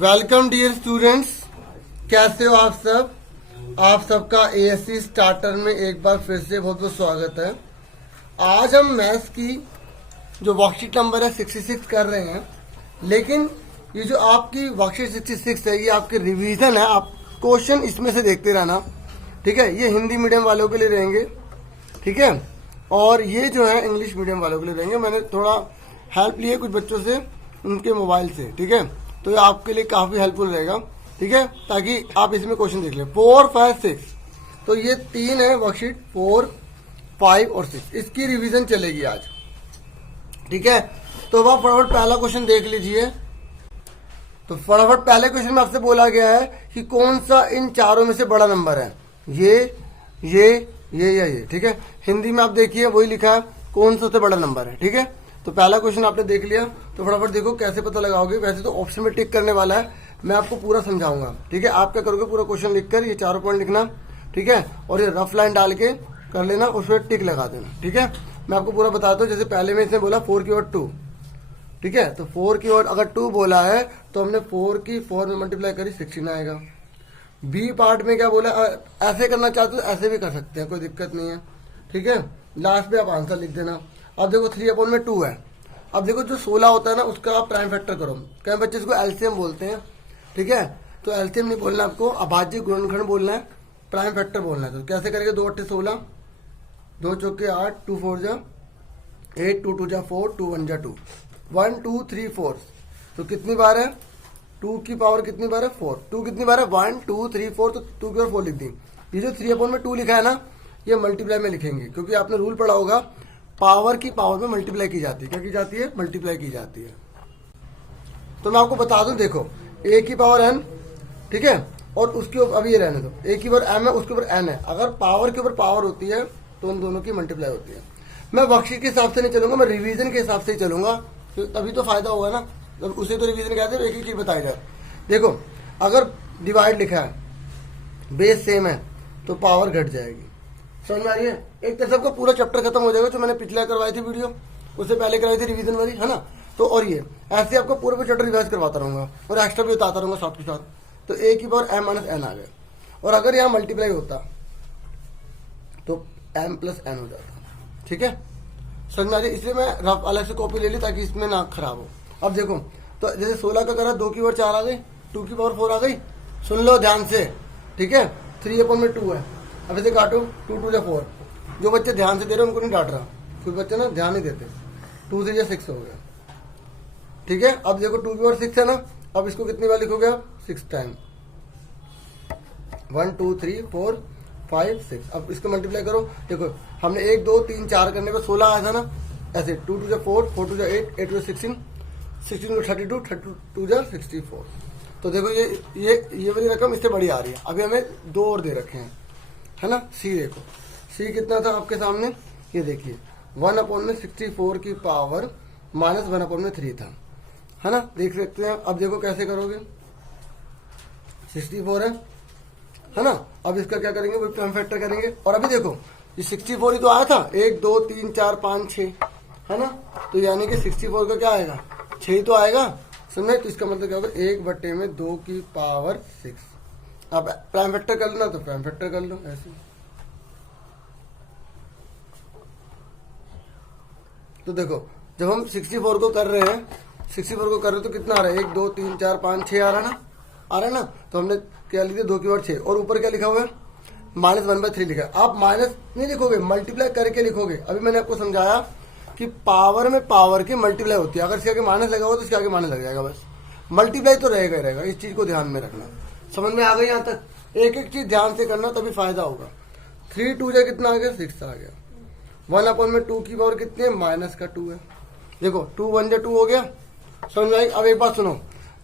Welcome dear students, कैसे हो आप सब। आप सबका एएससी स्टार्टर में एक बार फिर से बहुत बहुत स्वागत है। आज हम मैथ्स की जो वर्कशीट नंबर है 66 कर रहे हैं, लेकिन ये जो आपकी वर्कशीट 66 है ये आपके रिवीजन है। आप क्वेश्चन इसमें से देखते रहना, ठीक है। ये हिंदी मीडियम वालों के लिए रहेंगे, ठीक है, और ये जो है इंग्लिश मीडियम वालों के लिए रहेंगे। मैंने थोड़ा हेल्प ली है कुछ बच्चों से, उनके मोबाइल से, ठीक है, तो ये आपके लिए काफ़ी हेल्पफुल रहेगा, ठीक है, ताकि आप इसमें क्वेश्चन देख लें। 4, 5, 6, तो ये 3 है वर्कशीट, 4, 5 और 6, इसकी रिवीजन चलेगी आज, ठीक है। तो वह फटाफट पहला क्वेश्चन देख लीजिए। तो फटाफट पहले क्वेश्चन में आपसे बोला गया है कि कौन सा इन चारों में से बड़ा नंबर है, ये या ये, ठीक है। हिंदी में आप देखिए वही लिखा है, कौन सा सबसे बड़ा नंबर है, ठीक है। तो पहला क्वेश्चन आपने देख लिया, तो फटाफट देखो कैसे पता लगाओगे। वैसे तो ऑप्शन में टिक करने वाला है, मैं आपको पूरा समझाऊंगा, ठीक है। आप क्या करोगे, पूरा क्वेश्चन लिखकर ये चारों पॉइंट लिखना, ठीक है, और ये रफ लाइन डाल के कर लेना, उस पर टिक लगा देना, ठीक है। मैं आपको पूरा बताता हूँ। जैसे पहले में इसने बोला 4 की ओर 2, ठीक है, तो 4 की ओर अगर 2 बोला है तो हमने 4 की 4 में मल्टीप्लाई करी 16 आएगा। बी पार्ट में क्या बोला, ऐसे करना चाहते हो ऐसे भी कर सकते हैं, कोई दिक्कत नहीं है, ठीक है। लास्ट में आप आंसर लिख देना। अब देखो 3/2 है। अब देखो जो 16 होता है ना, उसका आप प्राइम फैक्टर करो। कई बच्चे इसको एलसीएम बोलते हैं, ठीक है, तो एलसीएम नहीं बोलना आपको, अभाज्य गुणनखंड बोलना है, प्राइम फैक्टर बोलना है। तो कैसे करेंगे, 2 8 16, 2 चौके 8, 2 4 जा 8, 2 2 जा 4, 2 1 जा 2, 1 2 3 4, तो कितनी बार है 2 की पावर कितनी बार है 4, 2 कितनी बार है 1 2 3 4, तो 2 की ओर 4 लिख दी। ये जो 3/2 लिखा है ना, ये मल्टीप्लाई में लिखेंगे, क्योंकि आपने रूल पढ़ा होगा, पावर की पावर में मल्टीप्लाई की जाती है। क्या की जाती है, मल्टीप्लाई की जाती है। तो मैं आपको बता दूं, देखो a की पावर n, ठीक है, और उसके ऊपर अभी ये रहने दो, a की पावर m है, उसके ऊपर n है। अगर पावर के ऊपर पावर होती है तो उन दोनों की मल्टीप्लाई होती है। मैं वर्कशीट के हिसाब से नहीं चलूंगा, मैं रिवीजन के हिसाब से ही चलूंगा, तो तभी तो फायदा होगा ना। जब उसे तो रिवीजन कहते हैं, एक एक चीज बताई जाए। देखो अगर डिवाइड लिखा है, बेस सेम है, तो पावर घट जाएगी। समझ में आ रही है। एक तरह से आपका पूरा चैप्टर खत्म हो जाएगा, जो मैंने पिछले करवाई थी वीडियो, उससे पहले करवाई थी रिवीजन वाली, है ना। तो और ये ऐसे आपको पूरा चैप्टर रिवाइज करवाता रहूंगा और एक्स्ट्रा भी बताता रहूंगा साथ के साथ। तो a की पावर m - n आ गया, और अगर यहाँ मल्टीप्लाई होता तो m + n हो जाता, ठीक है। समझ में आ रही है। इसलिए मैं रफ अलग से कॉपी ले ली ताकि इसमें ना खराब हो। अब देखो, तो जैसे 16 का करा, 2 की पावर 4 आ गई, 2 की पावर 4 आ गई। सुन लो ध्यान से, ठीक है। 3/2 है। अब इसे काटो, 2 2 जा 4। जो बच्चे ध्यान से दे रहे हैं उनको नहीं डांट रहा, कुछ बच्चे ना ध्यान नहीं देते। 2 3 जा 6 हो गया, ठीक है। अब देखो 2 की पावर 6 है ना, अब इसको कितनी बार लिखोगे आप, 6 टाइम, 1 2 3 4 5 6। अब इसको मल्टीप्लाई करो। देखो हमने 1 2 3 4 करने पर 16 आया था ना, ऐसे 2 2 जा 4, 4 2 जा 8, 8 2 जा 16, 16 को 32, 32 जा 64। तो देखो ये वाली रकम इससे बड़ी आ रही है। अभी हमें 2 और दे रखे हैं, है ना। सी देखो, सी कितना था आपके सामने, ये देखिए 1/64 की पावर -1/3 था, है ना, देख सकते हैं। अब देखो कैसे करोगे, 64 है ना। अब इसका क्या करेंगे, वो प्राइम फैक्टर करेंगे। और अभी देखो ये 64 ही तो आया था, 1 2 3 4 5 6, है ना। तो यानी कि 64 का क्या आएगा, 6 ही तो आएगा, समझे। तो इसका मतलब क्या होगा, 1/2 की पावर 6। अब प्राइम फैक्टर कर लेना तो प्राइम फैक्टर कर लो ऐसे। तो देखो जब हम 64 को कर रहे हैं, 64 को कर रहे हैं तो कितना आ रहा है, 1 2 3 4 5 6 आ रहा है ना, आ रहा है ना। तो हमने क्या लिखा, 2 की पावर 6, और ऊपर क्या लिखा हुआ है, -1/3 लिखा है। आप माइनस नहीं लिखोगे, मल्टीप्लाई करके लिखोगे। अभी मैंने आपको समझाया कि पावर में पावर की मल्टीप्लाई होती है। अगर इसके आगे माइनस लगा हो तो इसके आगे माइनस लग जाएगा, बस मल्टीप्लाई तो रहेगा ही रहेगा। इस चीज को ध्यान में रखना। समझ में आ गई यहाँ तक। एक एक चीज ध्यान से करना, तभी फायदा होगा। 3 2 जा कितना आ गया, 6 आ गया। 1/2 की पावर कितनी है, -2 है। देखो 2 1 जा 2 हो गया, समझ में आई। अब एक बात सुनो,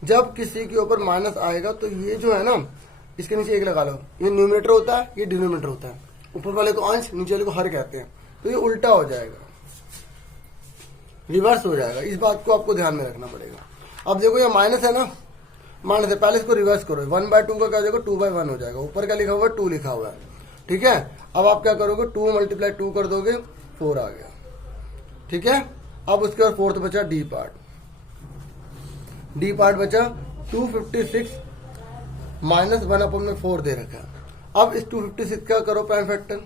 जब किसी के ऊपर माइनस आएगा तो ये जो है ना, इसके नीचे 1 लगा लो। ये न्यूमरेटर होता है, ये डिनोमिनेटर होता है। ऊपर वाले को अंश, नीचे वाले को हर कहते हैं। तो ये उल्टा हो जाएगा, रिवर्स हो जाएगा। इस बात को आपको ध्यान में रखना पड़ेगा। अब देखो ये माइनस है ना, माइनस है, पहले इसको रिवर्स करो। 1/2 का क्या हो जाएगा, 2/1 हो जाएगा। ऊपर क्या लिखा हुआ है, 2 लिखा हुआ है, ठीक है। अब आप क्या करोगे, 2 × 2 कर दोगे, 4 आ गया, ठीक है। अब उसके बाद फोर्थ बचा डी पार्ट, डी पार्ट बचा 256 माइनस 1/4 दे रखा है। अब इस 256 का करो प्राइम फैक्टर,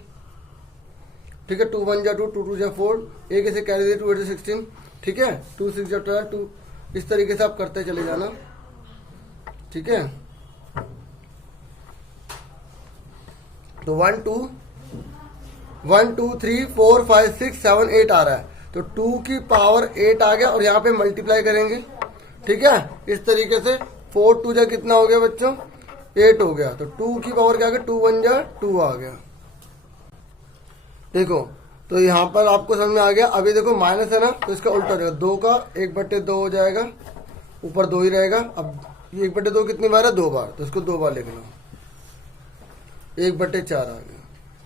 ठीक है। 2 1 जा 2, 2 2 जा 4, एक ऐसे कैरी दे 2 8 16, ठीक है। 2 6 जा 12, 2, इस तरीके से आप करते चले जाना, ठीक है। तो 1 2 3 4 5 6 7 8 आ रहा है, तो 2 की पावर 8 आ गया और यहाँ पे मल्टीप्लाई करेंगे, ठीक है। इस तरीके से 4 2 जा कितना हो गया बच्चों, 8 हो गया। तो 2 की पावर क्या आ गया, 2 1 जा 2 आ गया। देखो तो यहाँ पर आपको समझ में आ गया। अभी देखो माइनस है ना, तो इसका उल्टा हो जाएगा, 2 का 1/2 हो जाएगा, ऊपर 2 ही रहेगा। अब ये 1/2 कितनी बार है, 2 बार, तो इसको 2 बार लिख लो, 1/4 आ गया।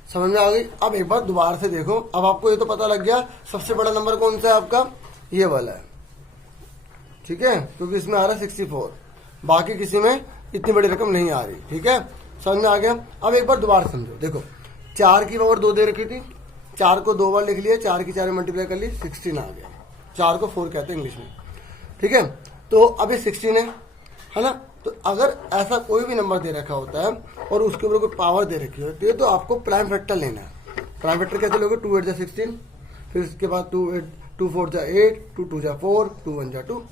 समझ में आ गई। अब एक बार दोबारा से देखो, अब आपको ये तो पता लग गया सबसे बड़ा नंबर कौन सा है आपका, ये वाला है, ठीक है, क्योंकि इसमें आ रहा है 64, बाकी किसी में इतनी बड़ी रकम नहीं आ रही, ठीक है। समझ में आ गया। अब एक बार दोबारा समझो, देखो 4 की पावर 2 दे रखी थी, 4 को 2 बार लिख लिया, 4 की 4 मल्टीप्लाई कर ली, 16 आ गया। 4 को 4 कहते हैं इंग्लिश में, ठीक है। तो अब ये 16 है ना। तो अगर ऐसा कोई भी नंबर दे रखा होता है और उसके ऊपर कोई पावर दे रखी होती है, तो आपको प्राइम फैक्टर लेना है। प्राइम फैक्टर कैसे लोगे, 2 8 जा 16, फिर इसके बाद 2 4 जा 8, 2 2 जा 4, 2 1 जा 2।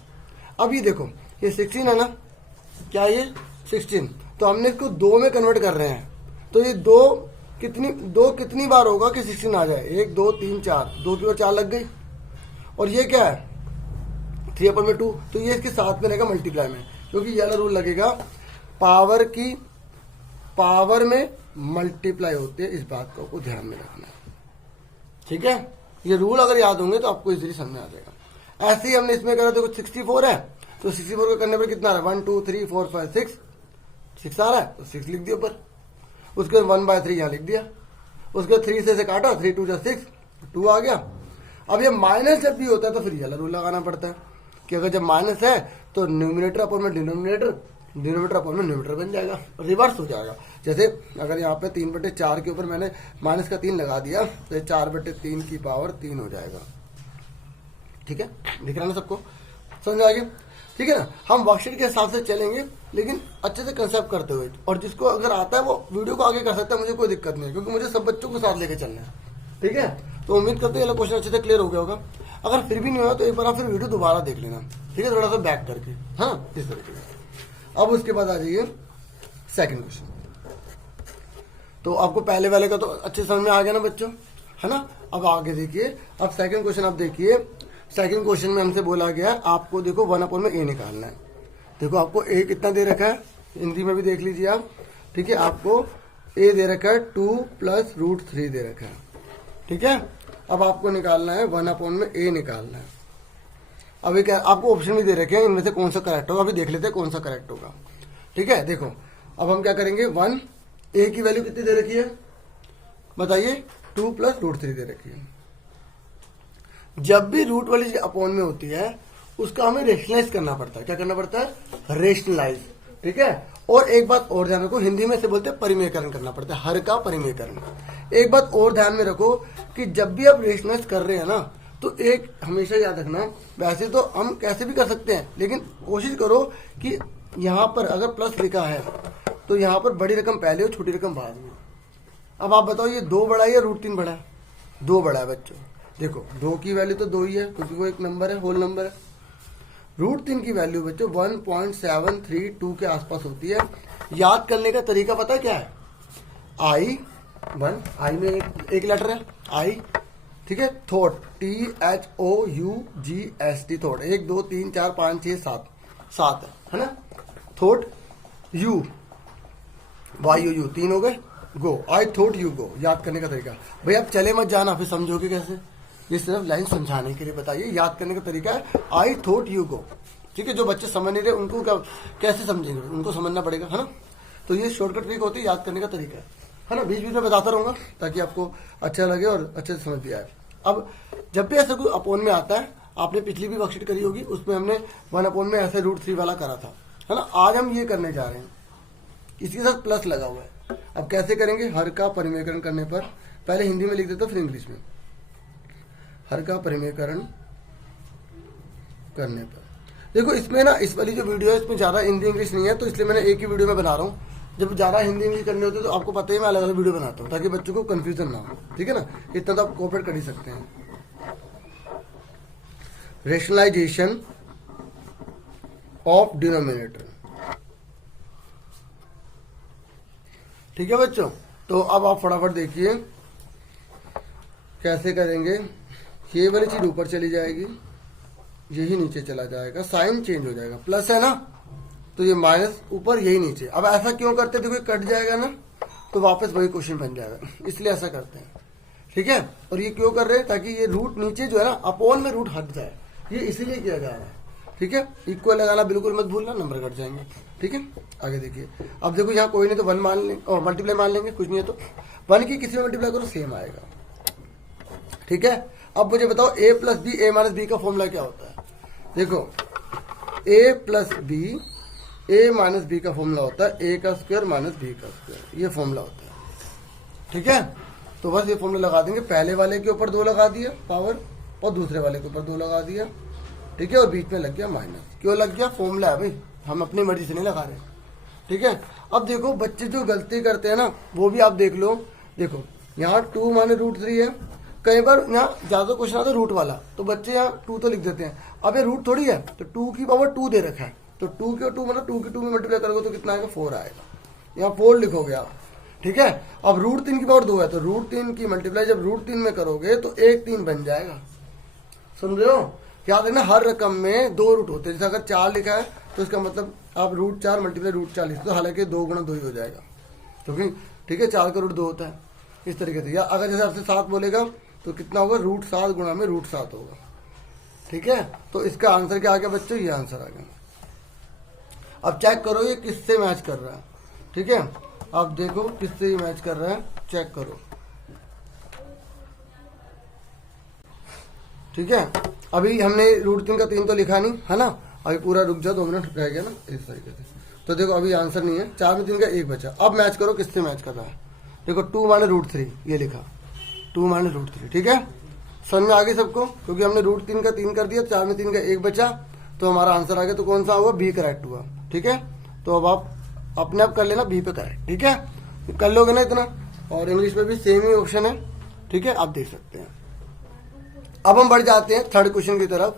अब ये देखो ये 16 है ना, क्या ये 16, तो हमने इसको 2 में कन्वर्ट कर रहे हैं, तो ये 2 कितनी बार होगा कि 16 आ जाए, 1 2 3 4, 2 की बार 4 लग गई। और ये क्या है 3/2, तो ये इसके साथ में रहेगा मल्टीप्लाई में, क्योंकि ये वाला रूल लगेगा, पावर की पावर में मल्टीप्लाई होते हैं, इस बात को ध्यान में रखना, ठीक है। ये रूल अगर याद होंगे तो आपको इजीली समझ में आ जाएगा। ऐसे ही हमने इसमें करा, देखो 64 है, तो 64 को करने पर कितना आ रहा है, 1 2 3 4 5 6 आ रहा है, तो 6 लिख दिया ऊपर, उसके बाद 1/3 यहाँ लिख दिया, उसके बाद 3 से काटा, 3 2 जा 6, 2 आ गया। अब ये माइनस जब भी होता है तो फिर ये वाला रूल लगाना पड़ता है कि अगर जब माइनस है तो न्यूमरेटर अपन में डिनोमिनेटर, डिनोमिनेटर अपन में न्यूमरेटर बन जाएगा, रिवर्स हो जाएगा। जैसे अगर यहाँ पे 3/4 के ऊपर मैंने माइनस का 3 लगा दिया, तो 4/3 की पावर 3 हो जाएगा, ठीक है। दिख रहा है ना सबको, समझ आ गया, ठीक है ना। हम वर्कशीट के हिसाब से चलेंगे, लेकिन अच्छे से कंसेप्ट करते हुए, और जिसको अगर आता है वो वीडियो को आगे कर सकता है, मुझे कोई दिक्कत नहीं है, क्योंकि मुझे सब बच्चों को साथ लेके चलना है, ठीक है। तो उम्मीद करते हैं ये क्वेश्चन अच्छे से क्लियर हो गया होगा। अगर फिर भी नहीं हुआ तो एक बार आप फिर वीडियो दोबारा देख लेना, ठीक है, थोड़ा सा बैक करके, हाँ, इस तरीके से। अब उसके बाद आ जाइए सेकंड क्वेश्चन। तो आपको पहले वाले का तो अच्छे समझ में आ गया ना बच्चों, है ना। अब आगे देखिए, अब सेकंड क्वेश्चन आप देखिए। सेकंड क्वेश्चन में हमसे बोला गया आपको देखो 1/a निकालना है। देखो आपको a कितना दे रखा है, हिंदी में भी देख लीजिए आप, ठीक है। आपको a दे रखा है 2 + √3 दे रखा है, ठीक है। अब आपको निकालना है 1/a निकालना है। अभी क्या आपको ऑप्शन भी दे रखे हैं, इनमें से कौन सा करेक्ट होगा, अभी देख लेते हैं कौन सा करेक्ट होगा, ठीक है। देखो अब हम क्या करेंगे, a की वैल्यू कितनी दे रखी है बताइए, 2 + √3 दे रखी है। जब भी रूट वाली चीज अपॉन में होती है उसका हमें रेशनलाइज करना पड़ता है। क्या करना पड़ता है, रेशनलाइज, ठीक है। और एक बात और ध्यान रखो, हिंदी में से बोलते हैं परिमेयकरण करना पड़ता है, हर का परिमेयकरण। एक बात और ध्यान में रखो कि जब भी आप रेशनलाइज कर रहे हैं ना, तो एक हमेशा याद रखना, वैसे तो हम कैसे भी कर सकते हैं, लेकिन कोशिश करो कि यहाँ पर अगर प्लस लिखा है तो यहाँ पर बड़ी रकम पहले हो, छोटी रकम बाद में। अब आप बताओ ये 2 बड़ा है या √3 बड़ा है, 2 बड़ा है बच्चों। देखो 2 की वैल्यू तो 2 ही है, क्योंकि वो एक नंबर है, होल नंबर है। √3 की वैल्यू बच्चों 1.732 के आसपास होती है। याद करने का तरीका पता है क्या है, आई में एक लेटर है आई, ठीक है। थोट THOUGST थोट, 1 2 3 4 5 6 7 है ना। थोट यू YOU 3 हो गए, गो आई थोट यू गो। याद करने का तरीका भाई, आप चले मत जाना, फिर समझोगे कैसे, ये सिर्फ लाइन समझाने के लिए बताइए। याद करने का तरीका है आई थोट यू गो, ठीक है। जो बच्चे समझ नहीं रहे उनको कैसे समझेंगे, उनको समझना पड़ेगा, है ना। तो ये शॉर्टकट ट्रिक होती है, याद करने का तरीका है ना। बीच बीच में बताता रहूंगा ताकि आपको अच्छा लगे और अच्छे से समझ भी आए। अब जब भी ऐसा कोई अपॉन में आता है, आपने पिछली भी वर्कशीट करी होगी, उसमें हमने 1/, में ऐसे √3 वाला करा था, है ना। आज हम ये करने जा रहे हैं, इसके साथ प्लस लगा हुआ है। अब कैसे करेंगे, हर का परिमेयकरण करने पर, पहले हिंदी में लिख देता फिर इंग्लिश में। हर का परिमेयकरण करने पर देखो इसमें ना, इस वाली जो वीडियो है इसमें ज़्यादा हिंदी इंग्लिश नहीं है, तो इसलिए मैंने एक ही वीडियो में बना रहा हूँ। जब ज़्यादा हिंदी इंग्लिश करनी होती है तो आपको पता ही मैं अलग अलग वीडियो बनाता हूँ ताकि बच्चों को कन्फ्यूजन ना हो, ठीक है ना। इतना तो आप कोऑपरेट कर ही सकते हैं। रेशनलाइजेशन ऑफ डिनोमिनेटर, ठीक है बच्चों। तो अब आप फटाफट देखिए कैसे करेंगे। ये वाली चीज ऊपर चली जाएगी, यही नीचे चला जाएगा, साइन चेंज हो जाएगा, प्लस है ना, तो ये माइनस ऊपर, यही नीचे। अब ऐसा क्यों करते हैं, देखो ये कट जाएगा ना तो वापस वही क्वेश्चन बन जाएगा, इसलिए ऐसा करते हैं, ठीक है। और ये क्यों कर रहे हैं, ताकि ये रूट नीचे जो है ना अपोन में रूट हट जाए, ये इसीलिए किया जा रहा है, ठीक है। इक्वल लगाना बिल्कुल मत भूलना, नंबर कट जाएंगे, ठीक है। आगे देखिए, अब देखो यहाँ कोई नहीं तो 1 मान लेंगे और मल्टीप्लाई मान लेंगे, कुछ नहीं है तो 1 की किसी में मल्टीप्लाई करो सेम आएगा, ठीक है। अब मुझे बताओ a plus B, a minus B का फॉर्मूला क्या होता है। देखो a plus B, a minus B का फॉर्मूला होता है a का स्क्वायर माइनस b का स्क्वायर, ये फॉर्मूला होता है, ठीक है। तो बस ये फॉर्मूला लगा देंगे, पहले वाले के ऊपर 2 लगा दिया पावर और दूसरे वाले के ऊपर 2 लगा दिया, ठीक है। और बीच में लग गया माइनस, क्यों लग गया, फॉर्मूला है भाई, हम अपनी मर्जी से नहीं लगा रहे, ठीक है। अब देखो बच्चे जो गलती करते हैं ना वो भी आप देख लो। देखो यहाँ 2 माने √3 है, कई बार यहाँ ज्यादा क्वेश्चन आता है रूट वाला, तो बच्चे यहाँ 2 तो लिख देते हैं। अब ये रूट थोड़ी है, तो 2 की पावर 2 दे रखा है, तो 2 के 2 मतलब 2 के 2 में मल्टीप्लाई करोगे तो कितना आएगा, 4 आएगा, यहाँ 4 लिखोगे आप, ठीक है। अब √3 की पावर 2 है, तो √3 की मल्टीप्लाई जब √3 में करोगे तो 1 3 बन जाएगा, समझ रहे हो। याद रखना हर रकम में 2 रूट होते हैं, जैसे अगर 4 लिखा है तो इसका मतलब आप √4 मल्टीप्लाई √4 लिखते हो, हालांकि 2 गुणा 2 ही हो जाएगा, क्योंकि ठीक है 4 का रूट 2 होता है, इस तरीके से। या अगर जैसे आपसे 7 बोलेगा तो कितना होगा, √7 गुणा में √7 होगा, ठीक है। तो इसका आंसर क्या आ गया बच्चों, ये आंसर आ गया। अब चेक करो ये किससे मैच कर रहा है, ठीक है। अब देखो किससे ये मैच कर रहा है, चेक करो, ठीक है। अभी हमने √3 का 3 तो लिखा नहीं है ना, अभी पूरा रुक जा, 2 मिनट रह गया ना, इस तरीके से। तो देखो अभी आंसर नहीं है, 4 में 3 का 1 बचा। अब मैच करो किससे मैच कर रहा है। देखो 2 माने √3, ये लिखा 2 माने √3, ठीक है। समझ में आ गई सबको, क्योंकि हमने √3 का 3 कर दिया, 4 में 3 का 1 बचा, तो हमारा आंसर आ गया। तो कौन सा हुआ, बी करेक्ट हुआ, ठीक है। तो अब आप अपने आप कर लेना बी पे करेक्ट, ठीक है, कर लोगे ना इतना। और इंग्लिश में भी सेम ही ऑप्शन है, ठीक है, आप देख सकते हैं। अब हम बढ़ जाते हैं थर्ड क्वेश्चन की तरफ,